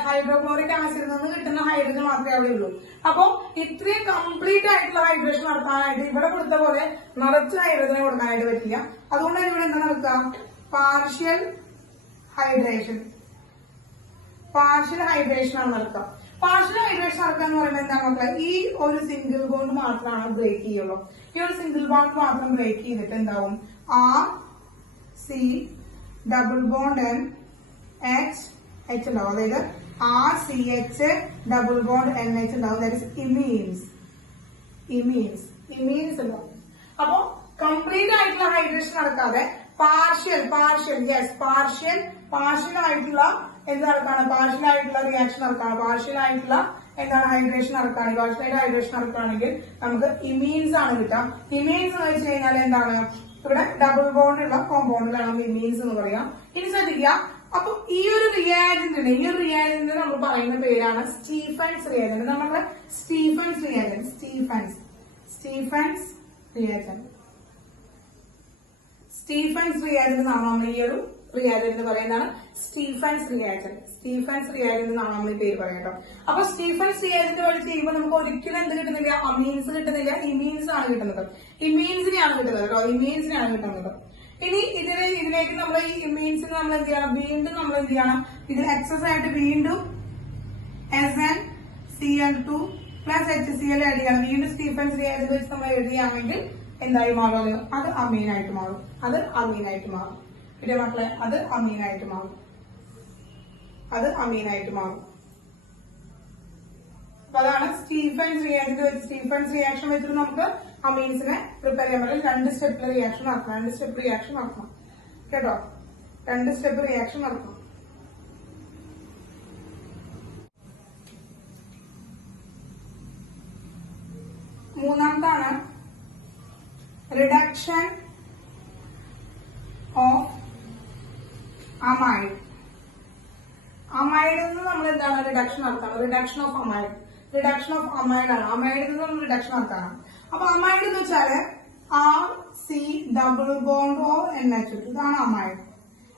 ഹൈഡ്രോക്ലോറിക് ആസിഡിൽ നിന്ന് കിട്ടുന്ന ഹൈഡ്രജൻ മാത്രമേ അവിടെ ഉള്ളൂ. അപ്പൊ ഇത്രയും കംപ്ലീറ്റ് ആയിട്ടുള്ള ഹൈഡ്രേഷൻ നടത്താനായിട്ട് ഇവിടെ കൊടുത്ത പോലെ നിറച്ച് ഹൈഡ്രജനെ കൊടുക്കാനായിട്ട് പറ്റില്ല. അതുകൊണ്ട് ഇവിടെ എന്താ നടക്കുക, പാർഷ്യൽ ഹൈഡ്രേഷൻ ആണ് നടക്കുക. പാർഷ്യൽ ഹൈഡ്രേഷൻ നടക്കുക എന്ന് പറയുന്നത് എന്താണ് മക്കളെ, ഈ ഒരു സിംഗിൾ ബോണ്ട് മാത്രമാണ് ബ്രേക്ക് ചെയ്യുള്ളൂ. ഈ ഒരു സിംഗിൾ ബോണ്ട് മാത്രം ബ്രേക്ക് ചെയ്തിട്ട് എന്താവും, RC ഡബിൾ ബോണ്ട് NH ഉണ്ടാവും. അതായത് RCH ഡബിൾ ബോണ്ട് NH ഉണ്ടാവും. ദാറ്റ് ഇസ് ഇമീൻസ് ഉണ്ടാവും. അപ്പൊ കംപ്ലീറ്റ് ആയിട്ടുള്ള ഹൈഡ്രേഷൻ നടക്കാതെ പാർഷ്യൽ ആയിട്ടുള്ള എന്ത് നടക്കാണ്, പാർഷ്യൽ ആയിട്ടുള്ള റിയാക്ഷൻ നടക്കാണ്, പാർഷ്യൽ ആയിട്ടുള്ള എന്താണ് ഹൈഡ്രേഷൻ നടക്കാണ്. പാർഷ്യൽ ആയിട്ട് ഹൈഡ്രേഷൻ നടക്കുകയാണെങ്കിൽ നമുക്ക് ഇമീൻസ് ആണ് കിട്ടാം. ഇമീൻസ് എന്ന് വെച്ച് കഴിഞ്ഞാൽ എന്താണ്, ഇവിടെ ഡബിൾ ബോണ്ട് ഉള്ള കോമ്പൗണ്ടിലാണ് ഇമീൻസ് എന്ന് പറയാം. ഇനി ശ്രദ്ധിക്കുക, അപ്പൊ ഈ ഒരു റിയാജന്റ് നമ്മൾ പറയുന്ന പേരാണ് സ്റ്റീഫൻസ് റിയാജന്റ്. നമ്മള് സ്റ്റീഫൻസ് റിയാജന്റ് എന്നാണ് നമ്മൾ ഈ ഒരു റിയാജന്റ് പറയുന്നതാണ് സ്റ്റീഫൻസ് റിയാജന്റ് എന്നാണ് നമ്മൾ ഈ പേര് പറയാം. അപ്പൊ സ്റ്റീഫൻസ് റിയാജന്റ് വഴി ചെയ്യുമ്പോൾ നമുക്ക് ഒരിക്കലും എന്ത് കിട്ടുന്നില്ല, അമീൻസ് കിട്ടുന്നില്ല, ഇമീൻസ് ആണ് കിട്ടുന്നത്. ഇമീൻസിനെയാണ് കിട്ടുന്നത്. ഇനി ഇതിലേക്ക് നമ്മൾ ഈ ഇമീൻസിന് നമ്മൾ എന്ത് ചെയ്യണം, വീണ്ടും നമ്മൾ എന്ത് ചെയ്യണം, ഇതിൽ എക്സസ് ആയിട്ട് വീണ്ടും SnCl2 പ്ലസ് HCl ആഡ് ചെയ്യണം. വീണ്ടും സ്റ്റീഫൻസ് റിയാജന്റ് വെച്ച് നമ്മൾ എഴുതിയാണെങ്കിൽ എന്തായി മാറും, അത് അമീനായിട്ട് മാറും. പിന്നെ മക്കളെ അത് അമീനായിട്ട് മാറും. അപ്പൊ അതാണ് സ്റ്റീഫൻസ് റിയാക്ഷൻ വെച്ചിട്ട് നമുക്ക് അമീൻസിനെ പ്രിപ്പയർ ചെയ്യാൻ പറ്റും. 2 സ്റ്റെപ്പ് റിയാക്ഷൻ നടക്കണം കേട്ടോ. 2 സ്റ്റെപ്പ് റിയാക്ഷൻ നടക്കണം. മൂന്നാമതാണ് റിഡക്ഷൻ ഓഫ് അമൈഡ്. അമൈഡിൽ നിന്ന് നമ്മൾ എന്താണ് റിഡക്ഷൻ നടത്തണം, റിഡക്ഷൻ ഓഫ് അമൈഡ് ആണ്. അമൈഡിൽ നിന്ന് നമ്മൾ റിഡക്ഷൻ നടത്തണം. അപ്പൊ അമൈഡ് എന്ന് വെച്ചാല് RC double bond O NH2 ഇതാണ് amide.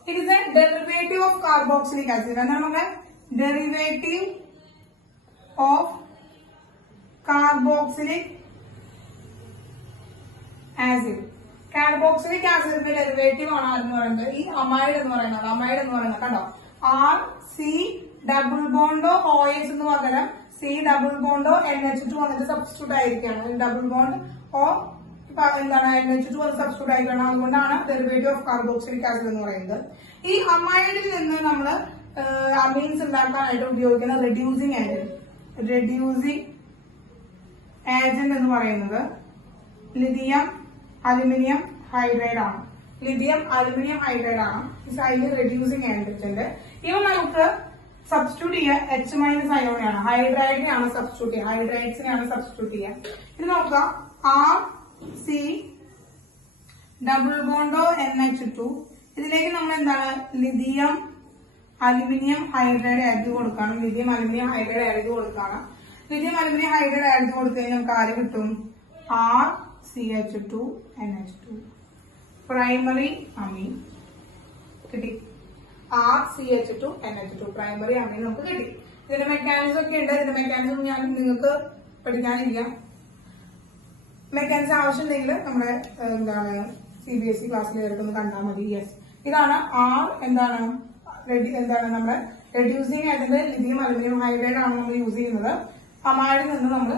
It is A derivative of carboxylic acid. എന്താണ് നമുക്ക് ഡെറിവേറ്റീവ് ഓഫ് കാർബോക്സിലിക് ആസിഡിന്റെ ഡെറിവേറ്റീവ് ആണ് എന്ന് പറയുന്നത് ഈ അമൈഡ് എന്ന് പറയുന്നത്. കണ്ടോ, RC ഡബിൾ ബോണ്ടോ OH എന്ന് പകരം C ഡബിൾ ബോണ്ടോ NH2 വന്നിട്ട് സബ്സ്റ്റിറ്റ്യൂട്ട് ആയിരിക്കുകയാണ്. ഡബിൾ ബോണ്ട് O എന്താണ് NH2 വന്ന് സബ്സ്റ്റിറ്റ്യൂട്ട് ആയിരിക്കണം. അതുകൊണ്ടാണ് ഡെറിവേറ്റീവ് ഓഫ് കാർബോക്സിലിക് ആസിഡ് എന്ന് പറയുന്നത്. ഈ അമൈഡിൽ നിന്ന് നമ്മൾ അമീൻസ് ഉണ്ടാക്കാനായിട്ട് ഉപയോഗിക്കുന്ന റെഡ്യൂസിങ് ഏജന്റ് എന്ന് പറയുന്നത് ലിഥിയം അലുമിനിയം ഹൈഡ്രൈഡ് ആണ്. അതിൽ റെഡ്യൂസിങ് ഏജന്റ്. ഇവ നമുക്ക് സബ്സ്റ്റിറ്റ്യൂട്ട് ചെയ്യുക H- അയോണാണ്. ഹൈഡ്രൈഡ്സിനെയാണ് സബ്സ്റ്റിറ്റ്യൂട്ട് ചെയ്യുക. ഇത് നോക്കുക, RC ഡബിൾ ബോണ്ടോ NH2 ഇതിലേക്ക് നമ്മൾ എന്താണ് ലിഥിയം അലുമിനിയം ഹൈഡ്രൈഡ് ആഡ് കൊടുക്കണം. ലിഥിയം അലുമിനിയം ഹൈഡ്രൈഡ് ആഡ് കൊടുത്തു കഴിഞ്ഞാൽ നമുക്ക് ആര് കിട്ടും, RCH2 NH2 പ്രൈമറി അമീൻ കിട്ടി. RCH2 NH2 പ്രൈമറി അമീൻ നമുക്ക് കിട്ടി. ഇതിന്റെ മെക്കാനിസം ഒക്കെ ഉണ്ട്. ഇതിന്റെ മെക്കാനിസം ഞാൻ നിങ്ങൾക്ക് പഠിക്കാനില്ല. മെക്കാനിസം ആവശ്യമുണ്ടെങ്കിൽ നമ്മുടെ എന്താണ് CBSE ക്ലാസ്സിൽ ചേർക്കുന്നത് കണ്ടാൽ മതി. യെസ്, ഇതാണ് എന്താണ് നമ്മുടെ റെഡ്യൂസിങ് ആയിട്ട് ലിഥിയം അലുമിനിയം ഹൈഡ്രൈഡ് ആണ് നമ്മൾ യൂസ് ചെയ്യുന്നത്. അമൈഡിൽ നിന്ന് നമ്മൾ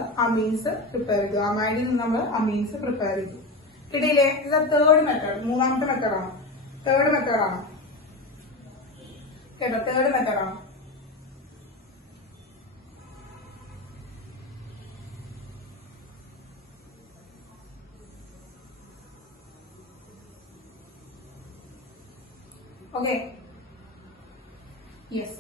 അമീൻസ് പ്രിപ്പയർ ചെയ്തു. കിട്ടിയില്ലേ? ഇത് തേർഡ് മെത്തേഡ്, മൂന്നാമത്തെ മെത്തേഡാണ്. തേർഡ് മെത്തേഡാണ്. Okay, yes.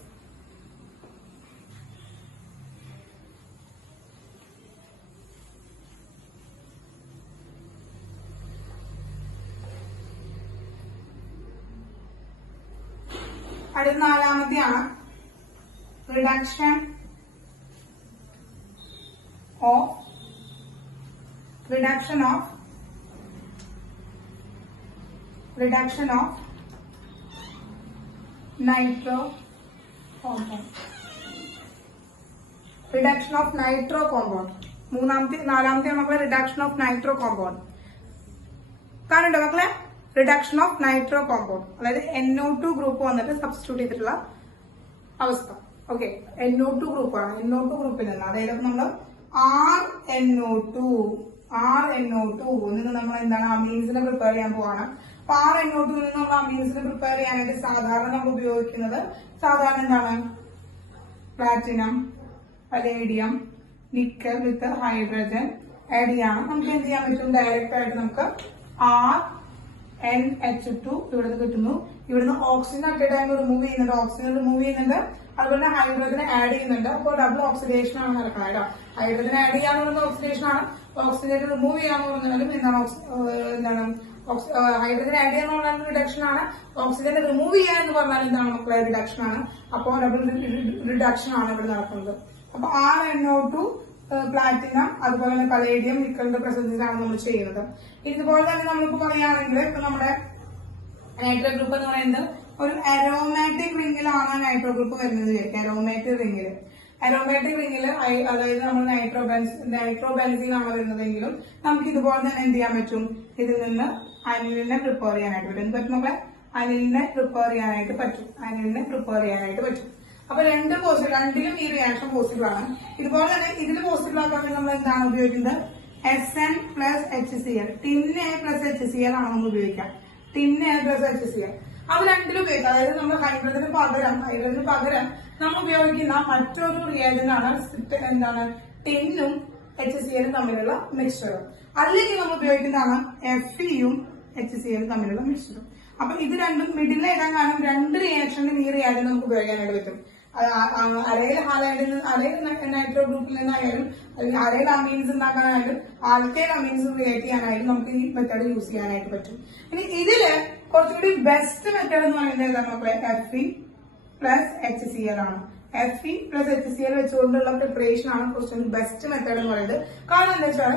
അടുത്ത നാലാമത്തെയാണ് reduction of nitro compound. Reduction of nitro compound. നാലാമത്തെ മക്കളെ റിഡക്ഷൻ ഓഫ് നൈട്രോ കോമ്പൗണ്ട്. കാണുന്നുണ്ടോ മക്കളെ? റിഡക്ഷൻ ഓഫ് നൈട്രോ കോമ്പൗണ്ട്, അതായത് NO2 ഗ്രൂപ്പ് വന്നിട്ട് സബ്സ്റ്റിറ്റ്യൂട്ട് ചെയ്തിട്ടുള്ള അവസ്ഥ. ഓക്കെ, NO2 ഗ്രൂപ്പാണ്. NO2 ഗ്രൂപ്പിൽ നിന്ന് അതായത് നമ്മൾ RNO2 നിന്ന് നമ്മൾ എന്താണ് അമീൻസിനെ പ്രിപ്പയർ ചെയ്യാൻ പോവാണ്. അപ്പൊ RNO2 നിന്ന് നമ്മൾ അമീൻസിനെ പ്രിപ്പയർ ചെയ്യാനായിട്ട് സാധാരണ നമ്മൾ ഉപയോഗിക്കുന്നത് എന്താണ്? Platinum, palladium, nickel with hydrogen add ചെയ്യാണ്. നമുക്ക് എന്ത് ചെയ്യാൻ പറ്റും? ഡയറക്റ്റ് ആയിട്ട് നമുക്ക് NH2 ഇവിടുന്ന് കിട്ടുന്നു. ഇവിടുന്ന് ഓക്സിജൻ അറ്റ് ടൈം റിമൂവ് ചെയ്യുന്നുണ്ട്. അതുപോലെ ഹൈഡ്രജൻ ആഡ് ചെയ്യുന്നുണ്ട്. അപ്പോൾ ഡബിൾ ഓക്സിഡേഷൻ ആണ് നടക്കുന്നത് കേട്ടോ. ഹൈഡ്രജൻ ആഡ് ചെയ്യാന്ന് പറയുന്നത് ഓക്സിഡേഷൻ ആണ്, ഓക്സിജൻ റിമൂവ് ചെയ്യാന്ന് പറഞ്ഞാലും എന്താണ് ഹൈഡ്രജൻ ആഡ് ചെയ്യാന്ന് പറഞ്ഞാൽ റിഡക്ഷൻ ആണ്, ഓക്സിജൻ റിമൂവ് ചെയ്യാൻ എന്ന് പറഞ്ഞാൽ എന്താണ് മക്കളെ? റിഡക്ഷൻ ആണ്. അപ്പോൾ ഡബിൾ റിഡക്ഷൻ ആണ് ഇവിടെ നടക്കുന്നത്. അപ്പൊ RNO2 പ്ലാറ്റിനം അതുപോലെ തന്നെ പലേഡിയം നിക്കലിന്റെ പ്രസൻസിലാണ് നമ്മൾ ചെയ്യുന്നത്. ഇതുപോലെ തന്നെ നമ്മളിപ്പോ പറയുകയാണെങ്കിൽ ഇപ്പൊ നമ്മുടെ നൈട്രോ ഗ്രൂപ്പ് എന്ന് പറയുന്നത് ഒരു അരോമാറ്റിക് റിംഗിലാണ് നൈട്രോ ഗ്രൂപ്പ് വരുന്നത് വിചാരിക്കും. അരോമാറ്റിക് റിംഗിൽ അതായത് നമ്മൾ നൈട്രോ ബെൻസീൻ ആണ് വരുന്നതെങ്കിലും നമുക്ക് ഇതുപോലെ തന്നെ എന്ത് ചെയ്യാൻ പറ്റും? ഇതിൽ നിന്ന് അനിലിനെ പ്രിപ്പയർ ചെയ്യാനായിട്ട് പറ്റും. എന്ത് പറ്റും മക്കളെ? അനിലിനെ പ്രിപ്പയർ ചെയ്യാനായിട്ട് പറ്റും. അപ്പൊ രണ്ടിലും ഈ റിയാക്ഷൻ പോസിബിൾ ആണ്. ഇതുപോലെ തന്നെ ഇതിൽ പോസിബിൾ ആക്കാൻ നമ്മൾ എന്താണ് ഉപയോഗിക്കുന്നത്? SN plus HCl, tin A plus HCl ആണ് നമ്മൾ ഉപയോഗിക്കാം. ടിന്ന് A പ്ലസ് HCl അത് രണ്ടിലും ഉപയോഗിക്കാം. അതായത് നമ്മൾ ഹൈഡ്രജന് പകരം നമ്മൾ ഉപയോഗിക്കുന്ന മറ്റൊരു റിയാജന്റ് ആണ് എന്താണ്? ടിന്നും HCl തമ്മിലുള്ള മിക്സ്ചറും. അല്ലെങ്കിൽ നമ്മൾ ഉപയോഗിക്കുന്നതാണ് Feയും HCl തമ്മിലുള്ള മിക്സ്ചറും. അപ്പൊ ഇത് രണ്ടും മിഡിൽ എഴുതാൻ കാരണം രണ്ട് റിയാക്ഷനും ഈ റിയാജന്റ് നമുക്ക് ഉപയോഗിക്കാനായിട്ട് പറ്റും. അരയിൽ നൈട്രോ ഗ്രൂപ്പിൽ നിന്നായാലും അരയിൽ അമീൻസ് ഉണ്ടാക്കാനായാലും ആൽക്കൈൽ അമീൻസ് ക്രിയേറ്റ് ചെയ്യാനായാലും നമുക്ക് ഈ മെത്തേഡ് യൂസ് ചെയ്യാനായിട്ട് പറ്റും. ഇനി ഇതില് കുറച്ചുകൂടി ബെസ്റ്റ് മെത്തേഡ് എന്ന് പറയുന്നത് എന്താണ് മക്കളെ? Fe പ്ലസ് HCl ആണ്. Fe പ്ലസ് HCl വെച്ചുകൊണ്ടുള്ള പ്രിപ്പറേഷൻ ആണ് കുറച്ചുകൂടി ബെസ്റ്റ് മെത്തേഡ് എന്ന് പറയുന്നത്. കാരണം എന്താ വെച്ചാൽ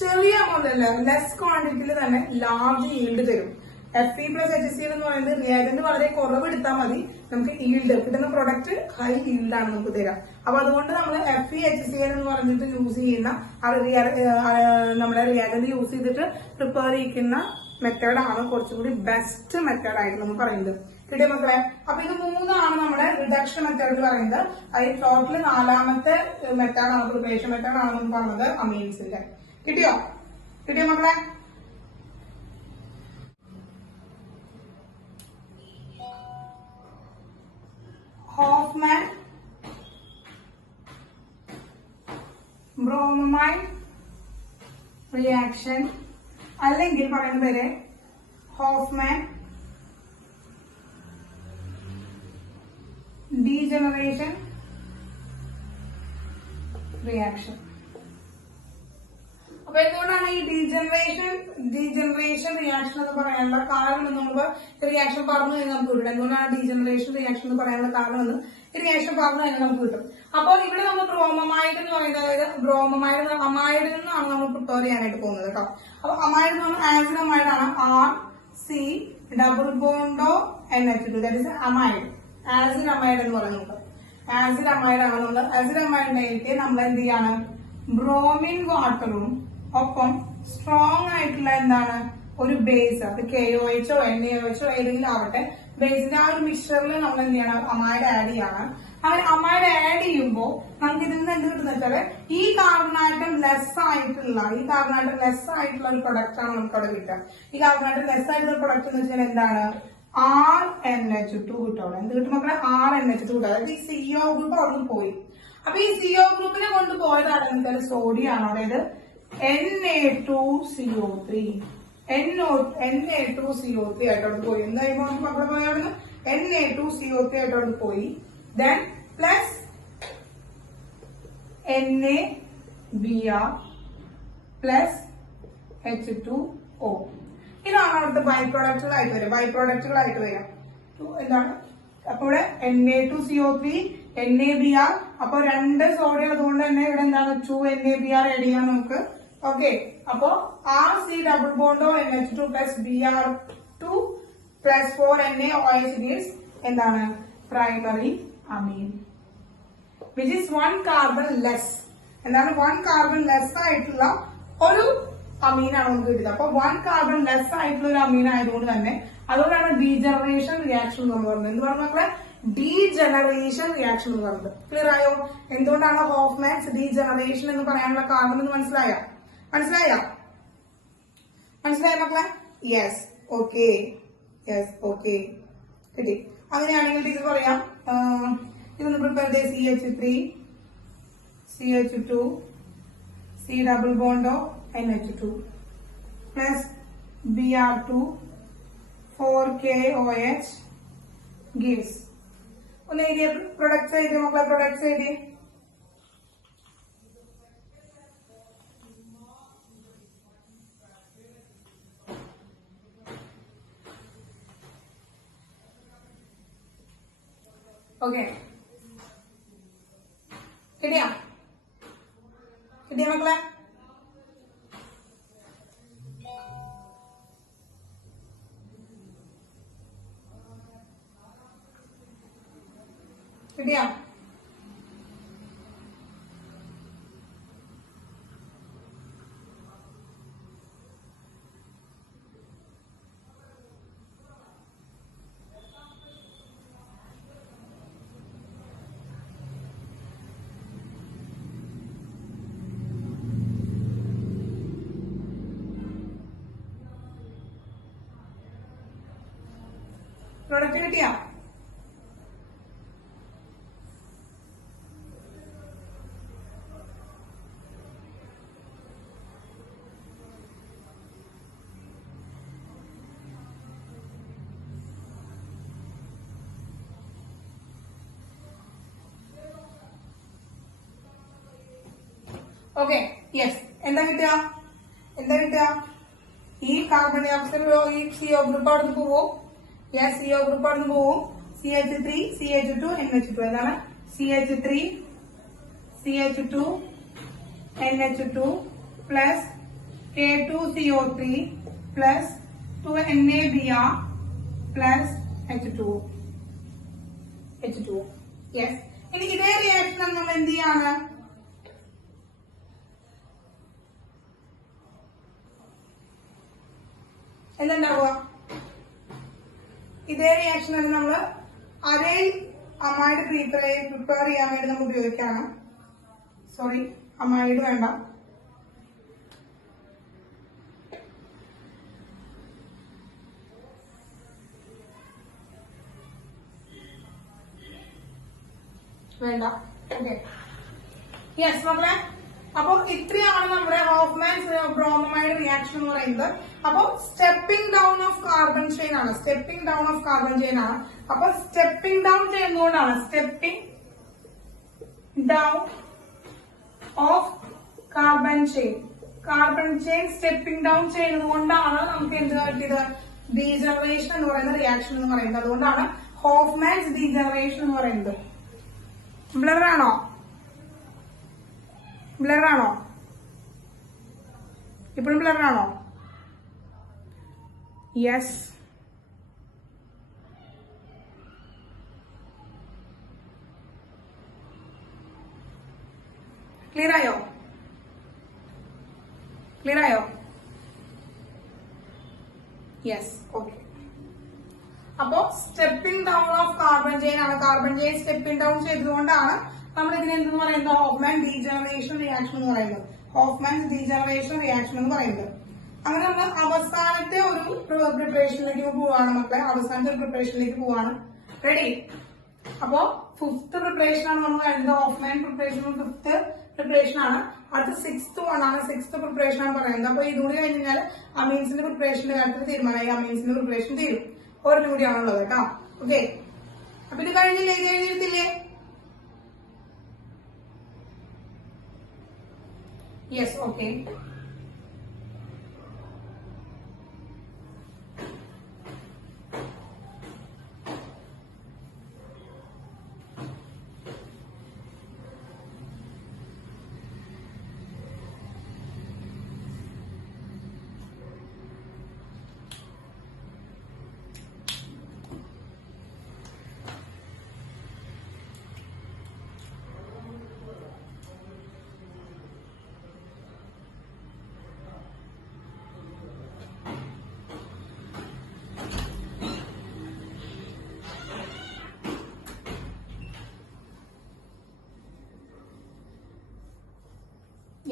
ചെറിയ എമൗണ്ട് അല്ല, ലെസ് ക്വാണ്ടിറ്റിയിൽ തന്നെ ലാർജ് ഈൽഡ് തരും. Fe പ്ലസ് HCl എന്ന് പറയുന്നത് റിയാജന്റ് വളരെ കുറവ് എടുത്താൽ മതി, നമുക്ക് ഈൽഡ് കിട്ടുന്ന പ്രൊഡക്റ്റ് ഹൈ ഈൽഡാണ് നമുക്ക് തരാം. അപ്പൊ അതുകൊണ്ട് നമ്മൾ Fe HCl എന്ന് പറഞ്ഞിട്ട് യൂസ് ചെയ്യുന്ന നമ്മുടെ റിയാജന്റ് യൂസ് ചെയ്തിട്ട് പ്രിപ്പയർ ചെയ്യുന്ന മെത്തേഡാണ് കുറച്ചുകൂടി ബെസ്റ്റ് മെത്തേഡായിട്ട് നമ്മൾ പറയുന്നത്. കിട്ടിയ മക്കളെ? അപ്പൊ ഇത് മൂന്നാണ് നമ്മുടെ റിഡക്ഷൻ മെത്തേഡ് പറയുന്നത്. അതിൽ ടോട്ടൽ നാലാമത്തെ മെത്തേഡാണ് പ്രിപ്പറേഷൻ മെത്തേഡാണ് നമ്മൾ പറഞ്ഞത് അമീൻസിന്റെ. കിട്ടിയോ മക്കളെ? ഹോഫ്മാൻ ബ്രോമൈഡ് റിയാക്ഷൻ, അല്ലെങ്കിൽ പറയുന്ന പേര് ഹോഫ്മാൻ ഡീജനറേഷൻ റിയാക്ഷൻ. അപ്പൊ എന്തുകൊണ്ടാണ് ഈ ഡീജനറേഷൻ റിയാക്ഷൻ എന്ന് പറയാനുള്ള കാരണം എന്ന് നമുക്ക് റിയാക്ഷൻ പറഞ്ഞു കഴിഞ്ഞാൽ നമുക്ക് കിട്ടും. എന്തുകൊണ്ടാണ് ഡീജനറേഷൻ റിയാക്ഷൻ എന്ന് പറയാനുള്ള കാരണം എന്ന് റിയാക്ഷൻ പറഞ്ഞു കഴിഞ്ഞാൽ നമുക്ക് കിട്ടും. അപ്പോൾ ഇവിടെ നമ്മൾ ബ്രോമൈഡ് എന്ന് പറയുന്നത്, അതായത് അമൈഡിൽ നിന്നാണ് നമ്മൾ പ്രിപ്പയർ ചെയ്യാനായിട്ട് പോകുന്നത് കേട്ടോ. അപ്പൊ അമൈഡ് എന്ന് പറഞ്ഞാൽ ആസിഡ് അമൈഡ് ആണ്. RC ഡബിൾ ബോണ്ടോ NH2, that is amide. Acid amide എന്ന് പറയുന്നത് ആസിഡ് അമൈഡ് ആണ്. നമ്മൾ ആസിഡ് അമൈഡിലേക്ക് നമ്മൾ എന്ത് ചെയ്യാണ്? ബ്രോമിൻ വാട്ടറും ഒപ്പം സ്ട്രോങ് ആയിട്ടുള്ള എന്താണ് ഒരു ബേസ്, അത് KOH NaOH ഏതെങ്കിലും ആവട്ടെ, ബേസിന്റെ ആ ഒരു മിക്സ്ചറിൽ നമ്മൾ എന്ത് ചെയ്യണം? അമൈഡ് ആഡ് ചെയ്യാണ്. അങ്ങനെ അമൈഡ് ആഡ് ചെയ്യുമ്പോൾ നമുക്ക് ഇതിൽ നിന്ന് എന്ത് കിട്ടുന്ന വെച്ചാല് ഈ കാർബണാറ്റം ലെസ് ആയിട്ടുള്ള ഒരു പ്രൊഡക്റ്റ് ആണ് നമുക്ക് അവിടെ കിട്ടുക. ഈ കാർബണാറ്റം ലെസ് ആയിട്ടുള്ള പ്രൊഡക്റ്റ് എന്ന് വെച്ചാൽ എന്താണ്? RNH2 കിട്ടും. എന്ത് കിട്ടും മക്കളെ? RNH2 കിട്ടും. അതായത് ഈ CO ഗ്രൂപ്പ് അവിടെ പോയി. അപ്പൊ ഈ CO ഗ്രൂപ്പിനെ കൊണ്ട് പോയതാണെന്ന് വെച്ചാൽ സോഡിയം ആണ്. അതായത് Na2CO3 Na2CO3 ആയിട്ടോട് പോയി. എന്തായാലും മക്കളെ പോയി അവിടുന്ന് Na2CO3 ആയിട്ടോട് പോയി. Then plus NaBr plus H2O. ഇതാണ് അവിടുത്തെ ബൈ പ്രോഡക്റ്റുകളായിട്ട് വരിക. എന്താണ്? അപ്പൊ ഇവിടെ Na2CO3 NaBr. അപ്പൊ രണ്ട് സോഡിയം അതുകൊണ്ട് തന്നെ ഇവിടെ എന്താണ്? 2 NaBr ആഡ് ചെയ്യാം നമുക്ക്. ഓക്കെ, അപ്പോ RC ഡബിൾ ബോണ്ടോ NH2 plus Br2 plus 4 NaOH gives എന്താണ്? Primary amine, which is 1 carbon less. എന്താണ് 1 carbon less ആയിട്ടുള്ള ഒരു അമീനാണ് നമുക്ക് കിട്ടുന്നത്. അപ്പൊ 1 carbon less ആയിട്ടുള്ള ഒരു അമീൻ ആയതുകൊണ്ട് തന്നെ അതുകൊണ്ടാണ് ഡീജനറേഷൻ റിയാക്ഷൻ എന്ന് പറയുന്നത്. എന്ത് പറഞ്ഞു മക്കളെ? ഡീജനറേഷൻ റിയാക്ഷൻ എന്ന് പറയുന്നത്. ക്ലിയർ ആയോ? എന്തുകൊണ്ടാണ് ഹോഫ്മാൻസ് ഡീജനറേഷൻ എന്ന് പറയാനുള്ള കാരണം എന്ന് മനസ്സിലായോ? മനസ്സിലായോ മക്കളെ? യെസ്, ഓക്കെ, യെസ്, ഓക്കെ, കിട്ടി. അങ്ങനെയാണെങ്കിൽ ടീച്ചർ പറയാം, ഇതൊന്ന് പ്രിപ്പയർ ചെയ്ത് CH3 CH2 C double bond of NH2 plus Br2 4KOH gives. ഒന്ന് എഴുതിയ പ്രൊഡക്ട്സ് എഴുതിയ മക്കളെ, പ്രൊഡക്ട്സ് എഴുതി. ഓക്കെ, കിട്ടിയ മക്കളെ? കിട്ടിയ? പ്രൊഡക്റ്റ് കിട്ടിയ? Okay, yes. എന്താ കിട്ടുക? ഈ കാർബൺ ഡൈ ഓക്സൈഡ് ഈ CO ഗ്രൂപ്പ് അവിടെ നിന്ന് പോവും. യെസ്, CO ഗ്രൂപ്പ് അവിടെ നിന്ന് പോവും. CH3 CH2 NH2. എന്താണ്? CH3 CH2 NH2 plus K2CO3 plus 2NaBr plus H2O. Yes. ഇനി ഇതേ റിയാക്ഷൻ നമ്മൾ എന്ത് ചെയ്യാണ്? എന്തുണ്ടാവുക? ഇതേ റിയാക്ഷൻ നമ്മൾ അരേ അമൈഡ് പ്രിപ്പയർ ചെയ്യാൻ വേണ്ടി നമ്മൾ ഉപയോഗിക്കാണ്. സോറി, അമൈഡ് വേണ്ട. ഓക്കെ, യെസ് മക്കളെ. അപ്പൊ ഇത്രയാണ് നമ്മുടെ ഹോഫ്മാൻസ് ബ്രോമൈഡ് റിയാക്ഷൻ എന്ന് പറയുന്നത്. അപ്പൊ stepping down of carbon chain ആണ്. അപ്പൊ സ്റ്റെപ്പിംഗ് ഡൗൺ ചെയ്യുന്നതുകൊണ്ടാണ് stepping down of carbon chain stepping down ചെയ്യുന്നത് കൊണ്ടാണ് നമുക്ക് എന്ത് പറ്റിയത്? ഡീജനറേഷൻ എന്ന് പറയുന്ന റിയാക്ഷൻ എന്ന് പറയുന്നത്. അതുകൊണ്ടാണ് ഹോഫ്മാൻസ് ഡീജനറേഷൻ എന്ന് പറയുന്നത്. ബ്ലറാണോ? ഇപ്പോഴും ബ്ലറാണോ? യെസ്. ക്ലിയർ ആയോ? Yes, okay. അപ്പോ stepping down of carbon chain ആണ്. കാർബൺ ചെയിൻ സ്റ്റെപ്പിംഗ് ഡൗൺ ചെയ്തതുകൊണ്ടാണ് നമ്മൾ ഇതിനെ എന്തെന്ന് പറയുന്നത്? ഹോഫ്മാൻ ഡീജനറേഷൻ റിയാക്ഷൻ എന്ന് പറയുന്നത്. അങ്ങനെ നമ്മൾ അവസാനത്തെ ഒരു പ്രിപ്പറേഷനിലേക്ക് പോവാണ് മക്കളെ. റെഡി? അപ്പോ 5th പ്രിപ്പറേഷൻ ആണ് നമ്മൾ കഴിഞ്ഞത്. ഹോഫ്മാൻ പ്രിപ്പറേഷൻ 5th പ്രിപ്പറേഷൻ ആണ്. അടുത്ത 6th ആണ്. 6th പ്രിപ്പറേഷൻ ആണ് പറയുന്നത്. അപ്പൊ ഇതുകൂടി കഴിഞ്ഞാൽ അമീൻസിന്റെ പ്രിപ്പറേഷന്റെ കാര്യത്തിൽ തീരുമാനമായി. അമീൻസിന്റെ പ്രിപ്പറേഷൻ തീരും. ഒരെണ്ണം കൂടിയാണുള്ളത് കേട്ടോ. ഓക്കെ, അപ്പൊ ഇത് കഴിഞ്ഞില്ലേ? ഇത് എഴുതിയിരുത്തില്ലേ? Yes, okay.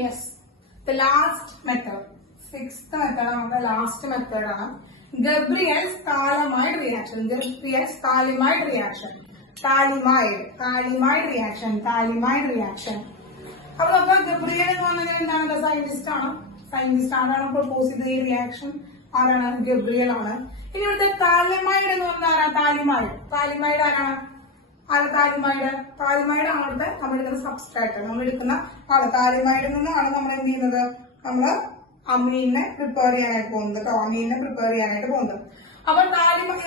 Yes, the last method, 6th method നമ്മുടെ ലാസ്റ്റ് മെത്തേഡ് ആണ് Gabriel's phthalimide reaction. Gabriel's phthalimide reaction, phthalimide reaction. അപ്പൊ നമുക്ക് ഗബ്രിയൽ എന്ന് പറഞ്ഞാൽ എന്താണ്? സയന്റിസ്റ്റ് ആണ്. സയന്റിസ്റ്റ് ആരാണ് പ്രപ്പോസ് ചെയ്തത് ഈ റിയാക്ഷൻ? ആരാണ്? ഗബ്രിയൽ ആണ്. ഇനി ഇവിടുത്തെ താലിമൈഡ് എന്ന് പറഞ്ഞാൽ ആരാണ്? താലിമൈഡ് ആരാണ്? താലിമൈഡ് ആണ് ഇവിടുത്തെ നമ്മളെടുക്കുന്ന സബ്സ്ട്രാക്ട്. നമ്മളെടുക്കുന്ന താലിമൈഡിൽ നിന്നാണ് നമ്മൾ എന്ത് ചെയ്യുന്നത്? നമ്മള് അമീനെ പ്രിപ്പയർ ചെയ്യാനായിട്ട് പോകുന്നത് കേട്ടോ. അമീനെ പ്രിപ്പയർ ചെയ്യാനായിട്ട് പോകുന്നത്. അപ്പൊ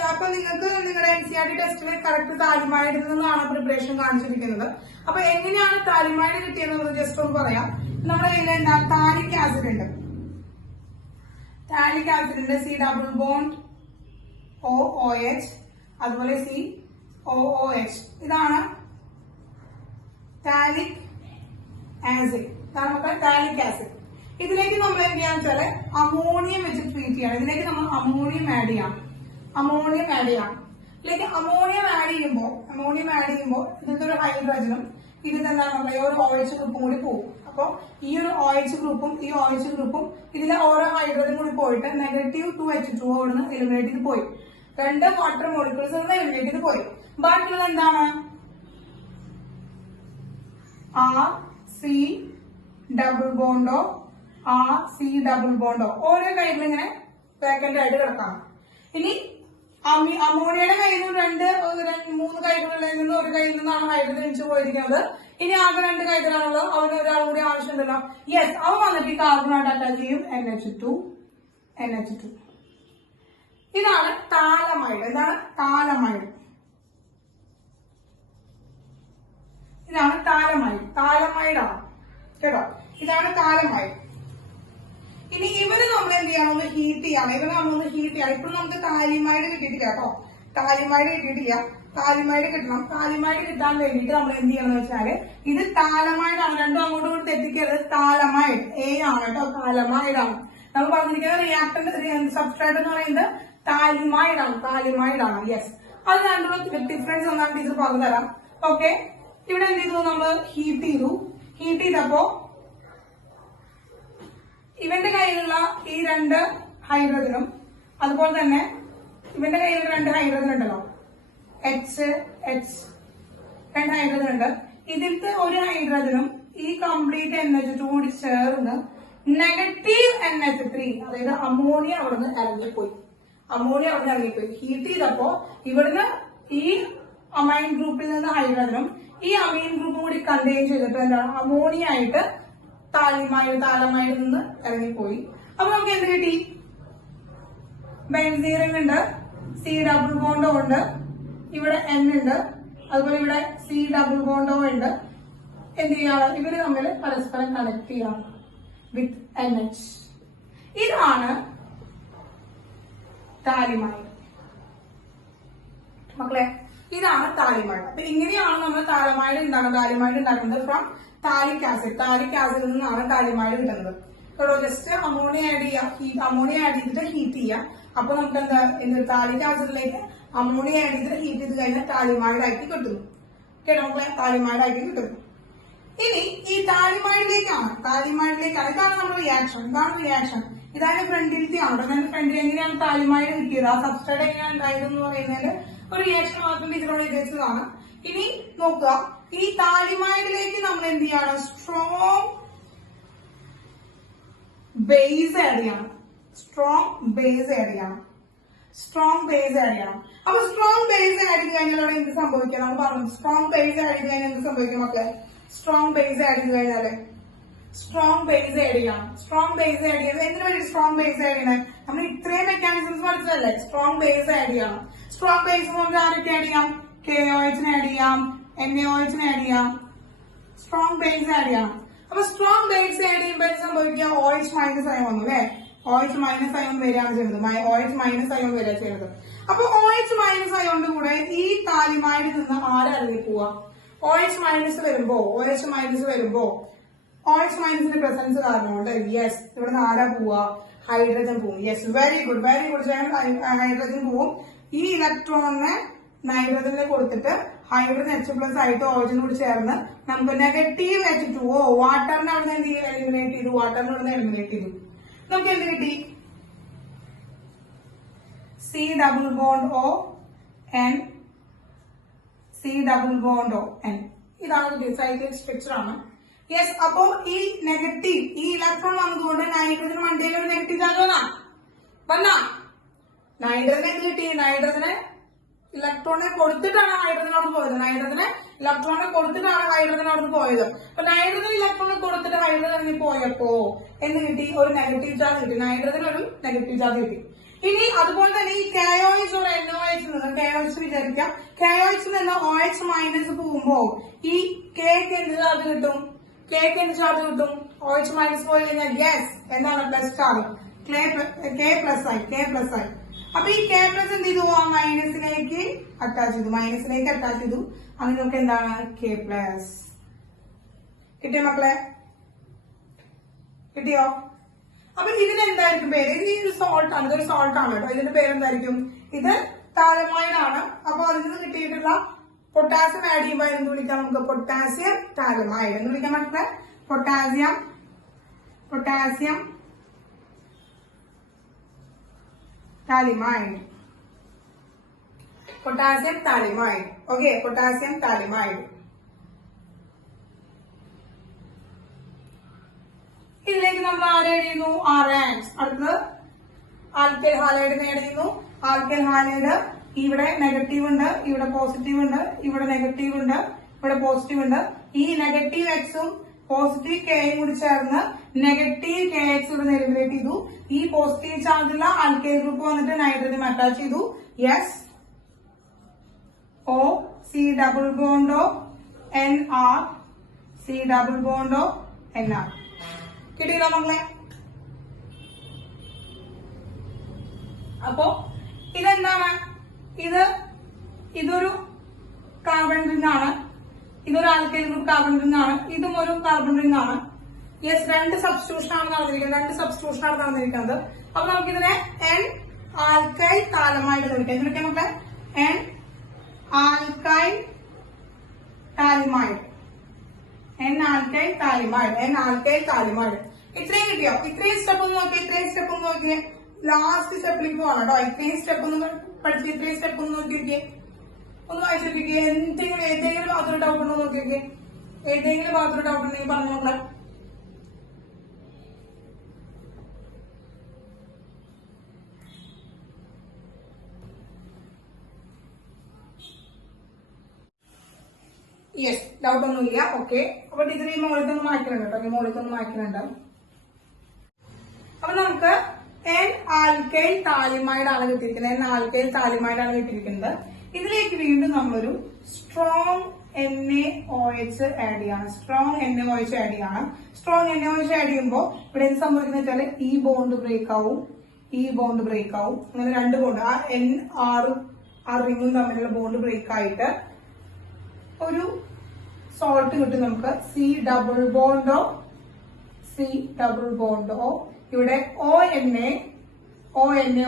അപ്പൊ നിങ്ങൾക്ക് നിങ്ങളുടെ NCERT ടെസ്റ്റിൽ കറക്റ്റ് താലിമൈഡിൽ നിന്നാണ് പ്രിപ്പറേഷൻ കാണിച്ചിരിക്കുന്നത്. അപ്പൊ എങ്ങനെയാണ് താലിമൈഡ് കിട്ടിയെന്നുള്ളത് ജസ്റ്റ് ഒന്ന് പറയാം. നമ്മുടെ കയ്യിൽ എന്താ? താലിക് ആസിഡ് ഉണ്ട്. താലിക് ആസിഡിന്റെ C ഡബിൾ ബോണ്ട് OOH, അതുപോലെ COOH. ഇതാണ് താലിക് ആസിഡ്. ഇതാണ് നമ്മുടെ താലിക് ആസിഡ്. ഇതിലേക്ക് നമ്മൾ എന്ത് ചെയ്യാന്ന് വെച്ചാല് അമോണിയം വെച്ച് ട്രീറ്റ് ചെയ്യണം. ഇതിലേക്ക് നമ്മൾ അമോണിയം ആഡ് ചെയ്യാം. ഇതിലേക്ക് അമോണിയം ആഡ് ചെയ്യുമ്പോൾ ഇതിന്റെ ഒരു ഹൈഡ്രജനും ഇതിലെന്താണ് നമ്മുടെ ഒരു OH ഗ്രൂപ്പും കൂടി പോകും. അപ്പൊ ഈ ഒരു OH ഗ്രൂപ്പും ഈ OH ഗ്രൂപ്പും ഇതിലെ ഓരോ ഹൈഡ്രജൻ കൂടി പോയിട്ട് -2H2O അവിടുന്ന് എലിമിനേറ്റ് ചെയ്ത് പോയി. 2 വാട്ടർ മോളിക്യൂൾസ് എലിമിനേറ്റ് ചെയ്ത് പോയി. ബാക്കിയുള്ളത് എന്താണ്? RC ഡബിൾ ബോണ്ടോ RC ഡബിൾ ബോണ്ടോ ഓരോ കയ്യിലും ഇങ്ങനെ വേക്കന്റ് ആയിട്ട് കിടക്കാം. ഇനി അമോണിയയുടെ കയ്യിൽ നിന്ന് 3 കൈകളിൽ നിന്ന് ഒരു കയ്യിൽ നിന്നാണ് ഹൈഡ്രജൻ ഇടിച്ചു പോയിരിക്കുന്നത്. ഇനി ആകെ 2 കൈകളാണുള്ളത്. അവന് ഒരാൾ കൂടി ആവശ്യമുണ്ടല്ലോ. യെസ്, അവൻ വന്നിട്ട് കാർബണായിട്ട് അറ്റാച്ച് ചെയ്യും. NH2. ഇതാണ് താലമൈഡ്. എന്താണ്? താലമൈഡ്. ഇതാണ് താലമൈഡാണ് കേട്ടോ. ഇതാണ് താലമൈഡ്. ഇനി ഇവര് നമ്മൾ എന്ത് ചെയ്യണം? ഒന്ന് ഹീറ്റ് ചെയ്യണം. ഇപ്പോഴും നമുക്ക് താലിമൈഡ് കിട്ടിയിട്ടില്ല കേട്ടോ. താലിമൈഡ് കിട്ടണം. താലിമൈഡ് കിട്ടാൻ വേണ്ടിയിട്ട് നമ്മൾ എന്ത് ചെയ്യണം എന്ന് വെച്ചാല് ഇത് താലമൈഡ് ആണ്. രണ്ടും അങ്ങോട്ടും കൂടി തെറ്റിക്കരുത്. താലമൈഡ് A ആണ് കേട്ടോ. താലമൈഡ് ആണ്. നമ്മൾ പറഞ്ഞിരിക്കുന്ന റിയാക്ടന്റ് സബ്സ്ട്രേറ്റ് എന്ന് പറയുന്നത് താലിമൈഡ് ആണ്. യെസ്, അത് രണ്ടും ഡിഫറൻസ് ഒന്നാണ് ടീച്ചർ പറഞ്ഞു തരാം. ഓക്കെ, ഇവിടെ എന്ത് ചെയ്തു? നമ്മൾ ഹീറ്റ് ചെയ്തപ്പോ ഇവന്റെ കയ്യിലുള്ള ഈ 2 ഹൈഡ്രജനും അതുപോലെ തന്നെ ഇവന്റെ കയ്യിലുള്ള 2 ഹൈഡ്രജൻ ഉണ്ടല്ലോ, H 2 ഹൈഡ്രജൻ ഉണ്ട്. ഇതിലത്തെ ഒരു ഹൈഡ്രജനും ഈ കംപ്ലീറ്റ് NH2 കൂടി ചേർന്ന് -NH3, അതായത് അമോണിയ അവിടുന്ന് ഇറങ്ങിപ്പോയി. ഹീറ്റ് ചെയ്തപ്പോ ഇവിടുന്ന് ഈ അമൈൻ ഗ്രൂപ്പിൽ നിന്ന് ഹൈഡ്രജനും ഈ അമീൻ ഗ്രൂപ്പും കൂടി കണ്ടെയ്ൻ ചെയ്തിട്ട് എന്താണ്? അമോണിയ ആയിട്ട് താലമൈഡിൽ നിന്ന് ഇറങ്ങിപ്പോയി. അപ്പൊ നമുക്ക് എന്ത് കിട്ടി? ബെൻസീൻ ഉണ്ട്, C ഡബിൾ ബോണ്ടോ ഉണ്ട്, ഇവിടെ N ഉണ്ട്, അതുപോലെ ഇവിടെ C ഡബിൾ ബോണ്ടോ ഉണ്ട്. എന്ത് ചെയ്യാണ്? ഇവര് തമ്മിൽ പരസ്പരം കണക്ട് ചെയ്യാം വിത്ത് NH. ഇതാണ് താലിമൈഡ് മക്കളെ. ഇതാണ് താലിമൈഡ്. അപ്പൊ ഇങ്ങനെയാണ് നമ്മൾ താലിമൈഡ് ഉണ്ടാക്കുന്നത് ഫ്രം താലിക് ആസിഡിൽ നിന്നാണ് താലിമൈഡ് കിട്ടുന്നത് കേട്ടോ. ജസ്റ്റ് അമോണിയ ആഡ് ചെയ്തിട്ട് ഹീറ്റ് ചെയ്യാം. അപ്പൊ നമുക്ക് എന്താ താലിക് ആസിഡിലേക്ക് അമോണിയ ആഡ് ചെയ്തിട്ട് ഹീറ്റ് ചെയ്ത് കഴിഞ്ഞാൽ താലിമൈഡ് ആയിട്ട് കിട്ടുന്നു കേട്ടോ. താലിമൈഡ് ആയിട്ട് കിട്ടുന്നു. ഇനി ഈ താലിമൈഡിലേക്കാണ് ഇതാണ് നമ്മുടെ റിയാക്ഷൻ. ഇതാണ് ഫ്രണ്ടിലത്തെ ആണ്. ഫ്രണ്ടിൽ എങ്ങനെയാണ് താലിമൈഡ് കിട്ടിയത്, ആ സബ്സ്ട്രേറ്റ് എങ്ങനെയാണ് ഉണ്ടായത് എന്ന് പറയുന്നതിൽ ഒരു റിയാക്ഷൻ മാത്രം ടീച്ചറോട് ഉദ്ദേശിച്ചതാണ്. ഇനി നോക്കുക, ഈ താലിമൈഡിലേക്ക് നമ്മൾ എന്ത് ചെയ്യാണ്? സ്ട്രോങ് ബേസ് ആഡ് ചെയ്യണം. അപ്പൊ സ്ട്രോങ് ബേസ് ആഡ് ചെയ്ത് കഴിഞ്ഞാൽ അവിടെ എന്ത് സംഭവിക്കാം? നമ്മൾ പറഞ്ഞു സ്ട്രോങ് ബേസ് ആഡ് ചെയ്ത് കഴിഞ്ഞാൽ എന്ത് സംഭവിക്കും മക്കളെ? സ്ട്രോങ് ബേസ് ആഡ് ചെയ്ത് കഴിഞ്ഞാല് സ്ട്രോങ് ബേസ് ആഡ് ചെയ്ത് എന്തിനു വേണ്ടി സ്ട്രോങ് ബേസ് ആഡ് ചെയ്യണേ? നമ്മൾ ഇത്രയും മെക്കാനിസംസ് പഠിച്ചതല്ലേ? സ്ട്രോങ് ബേസ് ആഡ് ചെയ്യണം. സ്ട്രോങ് ബേസ് നമുക്ക് ആരൊക്കെ ആഡ് ചെയ്യാം? KOH ആഡ് ചെയ്യാം, NaOH ആഡ് ചെയ്യാം. സ്ട്രോങ് ബേസ് ആഡ് ചെയ്യണം. അപ്പൊ സ്ട്രോങ് ബേസ് ആഡ് ചെയ്യുമ്പോൾ എന്ത് സംഭവിക്കുക? OH മൈനസ് അയോൺ വന്നു അല്ലെ? OH മൈനസ് അയോൺ വരികയാണ് ചെയ്യുന്നത്. അപ്പൊ OH മൈനസ് അയോണിന്റെ കൂടെ ഈ താലിമൈഡിൽ നിന്ന് ആരിറങ്ങി പോവാ? OH മൈനസ് വരുമ്പോ OH മൈനസിന്റെ പ്രസൻസ് കാരണം കൊണ്ട് യെസ് ഇവിടെ നിന്ന് ആരാ പോവാ? ഹൈഡ്രജൻ പോവും. Yes, very good. ഹൈഡ്രജൻ പോവും. ഈ ഇലക്ട്രോണിനെ നൈട്രജനിൽ കൊടുത്തിട്ട് ഹൈഡ്രജൻ H+ ആയിട്ട് ഓക്സിജൻ കൂടി ചേർന്ന് നമുക്ക് നെഗറ്റീവ് H2O വാട്ടറിനെ അവിടെ നിന്ന് എലിമിനേറ്റ് ചെയ്തു. വാട്ടറിനെ അവിടെ നിന്ന് എലിമിനേറ്റ് ചെയ്തു. നമുക്ക് എന്ത് കിട്ടി? C double bond O N C double bond O N. ഇതാണ് സൈക്ലിക് സ്ട്രക്ചർ ആണ്. യെസ്, അപ്പോ ഈ നെഗറ്റീവ് ഈ ഇലക്ട്രോൺ വന്നതുകൊണ്ട് നൈട്രജൻ മണ്ടയിൽ ഒരു നെഗറ്റീവ് ചാർജ് വന്നാ നൈട്രജനെ കിട്ടി. നൈട്രജനെ ഇലക്ട്രോണിനെ കൊടുത്തിട്ടാണ് ഹൈഡ്രജൻ അവിടെ പോയത്. നൈട്രജനെ ഇലക്ട്രോണിനെ കൊടുത്തിട്ടാണ് ഹൈഡ്രജൻ അവിടെ പോയത്. അപ്പൊ നൈട്രജൻ ഇലക്ട്രോണിനെ കൊടുത്തിട്ട് ഹൈഡ്രജൻ പോയപ്പോ എന്ത് കിട്ടി? ഒരു നെഗറ്റീവ് ചാർജ് കിട്ടി. നൈട്രജൻ ഒരു നെഗറ്റീവ് ചാർജ് കിട്ടി. ഇനി അതുപോലെ തന്നെ ഈ KOH ഒരു NOH നിന്ന് KOH വിചാരിക്കാം. KOH നിന്ന് OH മൈനസ് പോകുമ്പോ ഈ Kക്ക് എന്ത് ചാർജ് കിട്ടും? Kക്ക് എന്ത് ചാർജ് കിട്ടും? OH മൈനസ് പോയി കഴിഞ്ഞാൽ ഗ്യാസ് എന്താണ്? Plus charge. K പ്ലസ് ആയി. അപ്പൊ ഈ K പ്ലസ് എന്ത് ചെയ്തു? ആ മൈനസിലേക്ക് അറ്റാച്ച് ചെയ്തു. അങ്ങനെ നമുക്ക് എന്താണ്? K plus. കിട്ടിയോ മക്കളെ? കിട്ടിയോ? അപ്പൊ ഇതിനെന്തായിരിക്കും പേര്? ഇത് സോൾട്ട് ആണ്. ഇതൊരു സോൾട്ട് ആണ് കേട്ടോ. ഇതിന്റെ പേരെന്തായിരിക്കും? ഇത് താലമൈഡ് ആണ്. അപ്പൊ അതിൽ നിന്ന് കിട്ടിയിട്ടുള്ള പൊട്ടാസ്യം ആഡ് ചെയ്യുമ്പോൾ എന്ത് വിളിക്കാം? നമുക്ക് പൊട്ടാസ്യം താലമൈഡ് എന്ന് വിളിക്കാൻ പറ്റില്ല. Potassium phthalimide. Okay, potassium phthalimide. ഇതിലേക്ക് നമ്മൾ ആരെ എഴുതുന്നു? ആറാൻസ്. അടുത്തത് ആൽക്കൈൽ ഹാലൈഡ് എഴുതുന്നു. ആൽക്കൈൽ ഹാലൈഡ് ഇവിടെ നെഗറ്റീവ് ഉണ്ട്, ഇവിടെ പോസിറ്റീവ് ഉണ്ട്, ഇവിടെ നെഗറ്റീവ് ഉണ്ട്, ഇവിടെ പോസിറ്റീവ് ഉണ്ട്. ഈ നെഗറ്റീവ് എക്സും പോസിറ്റീവ് കെയും കൂടി ചേർന്ന് നെഗറ്റീവ് KX ഇവിടെ എലിമിനേറ്റ് ചെയ്തു. ഈ പോസിറ്റീവ് ചാർജുള്ള ആൽക്കൈൽ ഗ്രൂപ്പ് വന്നിട്ട് നൈട്രജൻ അറ്റാച്ച് ചെയ്തു. യെസ്, O C ഡബിൾ ബോണ്ടോ NR C ഡബിൾ ബോണ്ടോ NR. കിട്ടിയില്ലോ മക്കളെ? അപ്പോ ഇതെന്താണ്? ഇതൊരു കാർബൺ റിംഗ് ആണ്. ഇതൊരു ആൽക്കൈൽ ഗ്രൂപ്പ് കാർബൺ റിംഗ് ആണ്. ഇതും ഒരു കാർബൺ റിംഗ് ആണ്. യെസ്, രണ്ട് സബ്സ്റ്റിറ്റ്യൂഷൻ ആണ് നടന്നിരിക്കുന്നത്. അപ്പൊ നമുക്കിതിനെ N ആൽക്കൈൽ താലമൈഡ് എന്ന് വിളിക്കാം. വിളിക്കാം മക്കളെ? N alkyl phthalimide. ഇത്രയും കിട്ടിയോ? ഇത്രയും സ്റ്റെപ്പ് ഒന്ന് നോക്കിയേ. ലാസ്റ്റ് സ്റ്റെപ്പിലേക്ക് പോകണം കേട്ടോ. ഇത്രയും സ്റ്റെപ്പ് ഒന്ന് പഠിച്ച് ഇത്രയും സ്റ്റെപ്പ് ഒന്ന് നോക്കിയിരിക്കേ. ഒന്ന് വായിച്ചു നോക്കിയിരിക്കേ. ഏതെങ്കിലും ഭാഗത്തൊരു ഡൗട്ട് ഉണ്ടോ നോക്കിയിരിക്കേ. ഏതെങ്കിലും ഭാഗത്തൊരു ഡൗട്ട് ഉണ്ടെങ്കിൽ പറഞ്ഞു നോക്കാം. യെസ്, ഡൗട്ട് ഒന്നുമില്ല. ഓക്കെ, അപ്പൊ ടീച്ചർ ഈ മോളിത്തൊന്ന് മാറ്റുന്നുണ്ട്. അപ്പൊ നമുക്ക് N ആൽക്കൈൽ താലിമൈഡ് ആണ് കിട്ടിയിരിക്കുന്നത്. ഇതിലേക്ക് വീണ്ടും നമ്മളൊരു സ്ട്രോങ് NaOH ആഡ് ചെയ്യാണ്. സ്ട്രോങ് NaOH ആഡ് ചെയ്യുമ്പോൾ ഇവിടെ എന്ത് സംഭവിക്കുന്ന വെച്ചാൽ ഈ ബോണ്ട് ബ്രേക്ക് ആവും. അങ്ങനെ രണ്ട് ബോണ്ട്, ആ N ആ റിംഗും തമ്മിലുള്ള ബോണ്ട് ബ്രേക്ക് ആയിട്ട് ഒരു സോൾട്ട് കിട്ടും നമുക്ക്. C ഡബിൾ ബോണ്ടോ ഇവിടെ ONA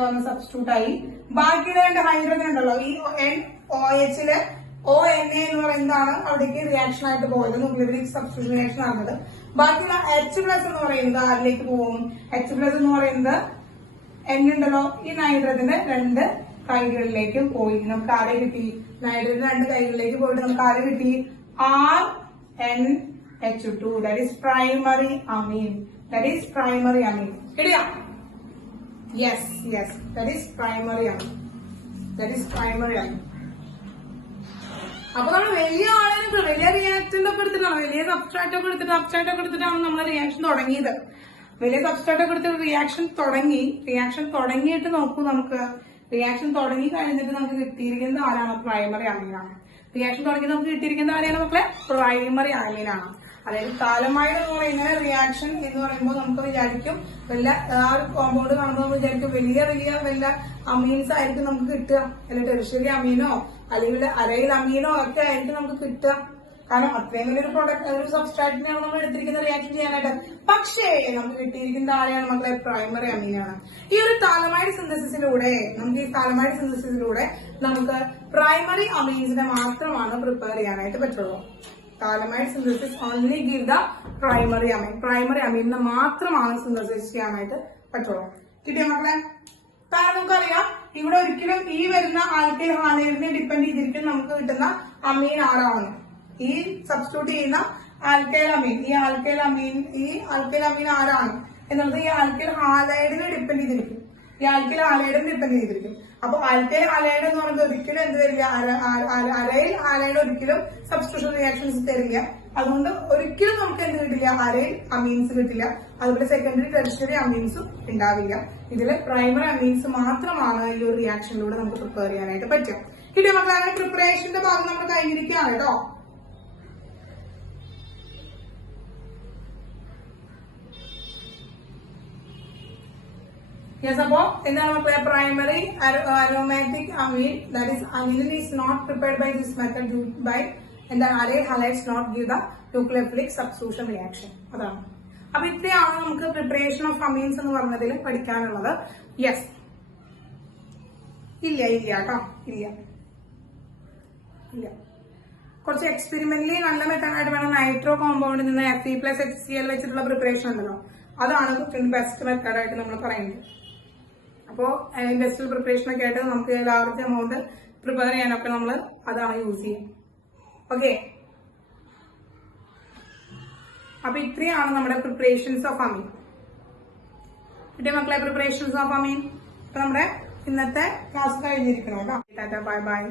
വന്ന് സബ്സ്റ്റിറ്റ്യൂട്ട് ആയി. ബാക്കിയുള്ള രണ്ട് ഹൈഡ്രജൻ ഉണ്ടല്ലോ, ഈ NOHല് ONA എന്ന് പറയുന്നതാണ് അവിടേക്ക് റിയാക്ഷൻ ആയിട്ട് പോയത്, ന്യൂക്ലിയോഫിലിക് സബ്സ്റ്റിറ്റ്യൂഷൻ റിയാക്ഷൻ ആകുന്നത്. ബാക്കിയുള്ള H+ എന്ന് പറയുന്നത് അതിലേക്ക് പോകും. H+ എന്ന് പറയുന്നത് N ഉണ്ടല്ലോ, ഈ നൈട്രജന്റെ രണ്ട് കൈകളിലേക്കും പോയി. നമുക്ക് ആരെ കിട്ടി? നൈട്രജൻ രണ്ട് കൈകളിലേക്ക് പോയിട്ട് നമുക്ക് ആരെ കിട്ടി? RNH2. that is primary amine. കിട്ടിയോ? Yes, that is primary amine. അപ്പൊ നമ്മൾ വലിയ റിയാക്ടന്റ് ഒക്കെ എടുത്തിട്ടാണ്, വലിയ സബ്സ്ട്രാറ്റ് ഒക്കെ എടുത്തിട്ടാണ് നമ്മൾ റിയാക്ഷൻ തുടങ്ങിയത്. വലിയ സബ്സ്ട്രാറ്റ് ഒക്കെ എടുത്തിട്ട് റിയാക്ഷൻ തുടങ്ങിയിട്ട് നോക്കൂ. നമുക്ക് റിയാക്ഷൻ തുടങ്ങി കഴിഞ്ഞിട്ട് നമുക്ക് കിട്ടിയിരിക്കുന്നത് ആരാണ്? പ്രൈമറി അമീനാണ്. റിയാക്ഷൻ തുടങ്ങി നമുക്ക് കിട്ടിയിരിക്കുന്നത് ആരെയാണ് മക്കളെ? പ്രൈമറി അമീനാണ്. അതായത് താലമൈഡ് എന്ന് പറയുന്ന റിയാക്ഷൻ എന്ന് പറയുമ്പോൾ നമുക്ക് വിചാരിക്കും വല്ല ആ ഒരു കോമ്പൗണ്ട് കാണുമ്പോൾ നമ്മൾ വിചാരിക്കും വലിയ അമീൻസ് ആയിരിക്കും നമുക്ക് കിട്ടുക, അല്ലെങ്കിൽ ടെറിഷ്യറി അമീനോ അല്ലെങ്കിൽ അരയിൽ അമീനോ ഒക്കെ ആയിരിക്കും നമുക്ക് കിട്ടുക. കാരണം അത്രയും വലിയൊരു പ്രൊഡക്റ്റ്, ഒരു സബ്സ്ട്രാറ്റിനെയാണ് നമ്മൾ എടുത്തിരിക്കുന്ന റിയാക്ഷൻ ചെയ്യാനായിട്ട്. പക്ഷേ നമുക്ക് കിട്ടിയിരിക്കുന്ന ആളെയാണ് മക്കളെ പ്രൈമറി അമീനാണ്. ഈ ഒരു താലമൈഡ് സിന്തസിസിലൂടെ നമുക്ക് പ്രൈമറി അമീൻസിനെ മാത്രമാണ് പ്രിപ്പയർ ചെയ്യാനായിട്ട് പറ്റുള്ളൂ. Phthalimide synthesis only give the primary amine. Primary അമീനിനെ മാത്രമാണ് സിന്തസിസ് ചെയ്യാനായിട്ട് പറ്റുള്ളൂ. കിട്ടിയ മക്കളെ? കാരണം നമുക്കറിയാം ഇവിടെ ഒരിക്കലും ഈ വരുന്ന ആൽക്കൈൽ ഹാലൈഡിനെ ഡിപ്പെൻഡ് ചെയ്തിരിക്കും നമുക്ക് കിട്ടുന്ന അമീൻ ആരാണ്. ഈ സബ്സ്റ്റിറ്റ്യൂട്ട് ചെയ്യുന്ന ആൽക്കൈൽ അമീൻ, ഈ ആൽക്കൈൽ അമീൻ ആരാണ് എന്നുള്ളത് ഈ ആൽക്കൈൽ ഹാലൈഡിനെ ഡിപ്പെൻഡ് ചെയ്തിരിക്കും. അപ്പൊ ആൽക്കൈൽ ഹാലൈഡ് എന്ന് പറയുന്നത് ഒരിക്കലും എന്ത് തരില്ല, അരയിൽ ഹാലൈഡ് ഒരിക്കലും സബ്സ്റ്റിറ്റ്യൂഷൻ റിയാക്ഷൻസ് തരില്ല. അതുകൊണ്ട് ഒരിക്കലും നമുക്ക് എന്ത് കിട്ടില്ല, അരയിൽ അമീൻസ് കിട്ടില്ല. അതുപോലെ സെക്കൻഡറി ടെർഷ്യറി അമീൻസും ഉണ്ടാവില്ല. ഇതില് പ്രൈമറി അമീൻസ് മാത്രമാണ് ഈ ഒരു റിയാക്ഷനിലൂടെ നമുക്ക് പ്രിപ്പയർ ചെയ്യാനായിട്ട് പറ്റും. കിട്ടിയ മക്കളെ? പ്രിപ്പറേഷന്റെ ഭാഗം നമ്മൾ കഴിഞ്ഞിരിക്കുകയാണ് കേട്ടോ. Yes, അപ്പോ എന്താണ് മക്കളെ? Primary aromatic amine, that is amine is not prepared by this method by എന്താണ് aryl halides not give the nucleophilic substitution reaction. അതാണ്. അപ്പൊ ഇത്രയാണ് നമുക്ക് പ്രിപ്പറേഷൻ ഓഫ് അമീൻസ് എന്ന് പറഞ്ഞതിൽ പഠിക്കാനുള്ളത്. യെസ്, ഇല്ല കേട്ടോ, ഇല്ല. കുറച്ച് എക്സ്പെരിമെന്റലി നല്ല മെത്തേഡായിട്ട് വേണം. നൈട്രോ കോമ്പൗണ്ടിൽ നിന്ന് Fe+HCl വെച്ചിട്ടുള്ള പ്രിപ്പറേഷൻ ഉണ്ടല്ലോ, അതാണ് ബെസ്റ്റ് മെത്തേഡായിട്ട് നമ്മൾ പറയുന്നത്. അപ്പോ ഇൻഡസ്ട്രിയൽ പ്രിപ്പറേഷൻ ഒക്കെ ആയിട്ട് നമുക്ക് ലാർജ് എമൗണ്ട് പ്രിപ്പയർ ചെയ്യാനൊക്കെ നമ്മൾ അതാണ് യൂസ് ചെയ്യുക. ഓക്കെ, അപ്പൊ ഇത്രയാണ് നമ്മുടെ പ്രിപ്പറേഷൻസ് ഓഫ് അമീൻ. കിട്ടിയ മക്കളെ? Preparations of amine. അപ്പൊ നമ്മുടെ ഇന്നത്തെ ക്ലാസ് കഴിഞ്ഞിരിക്കണം കേട്ടോ. Tata, bye bye.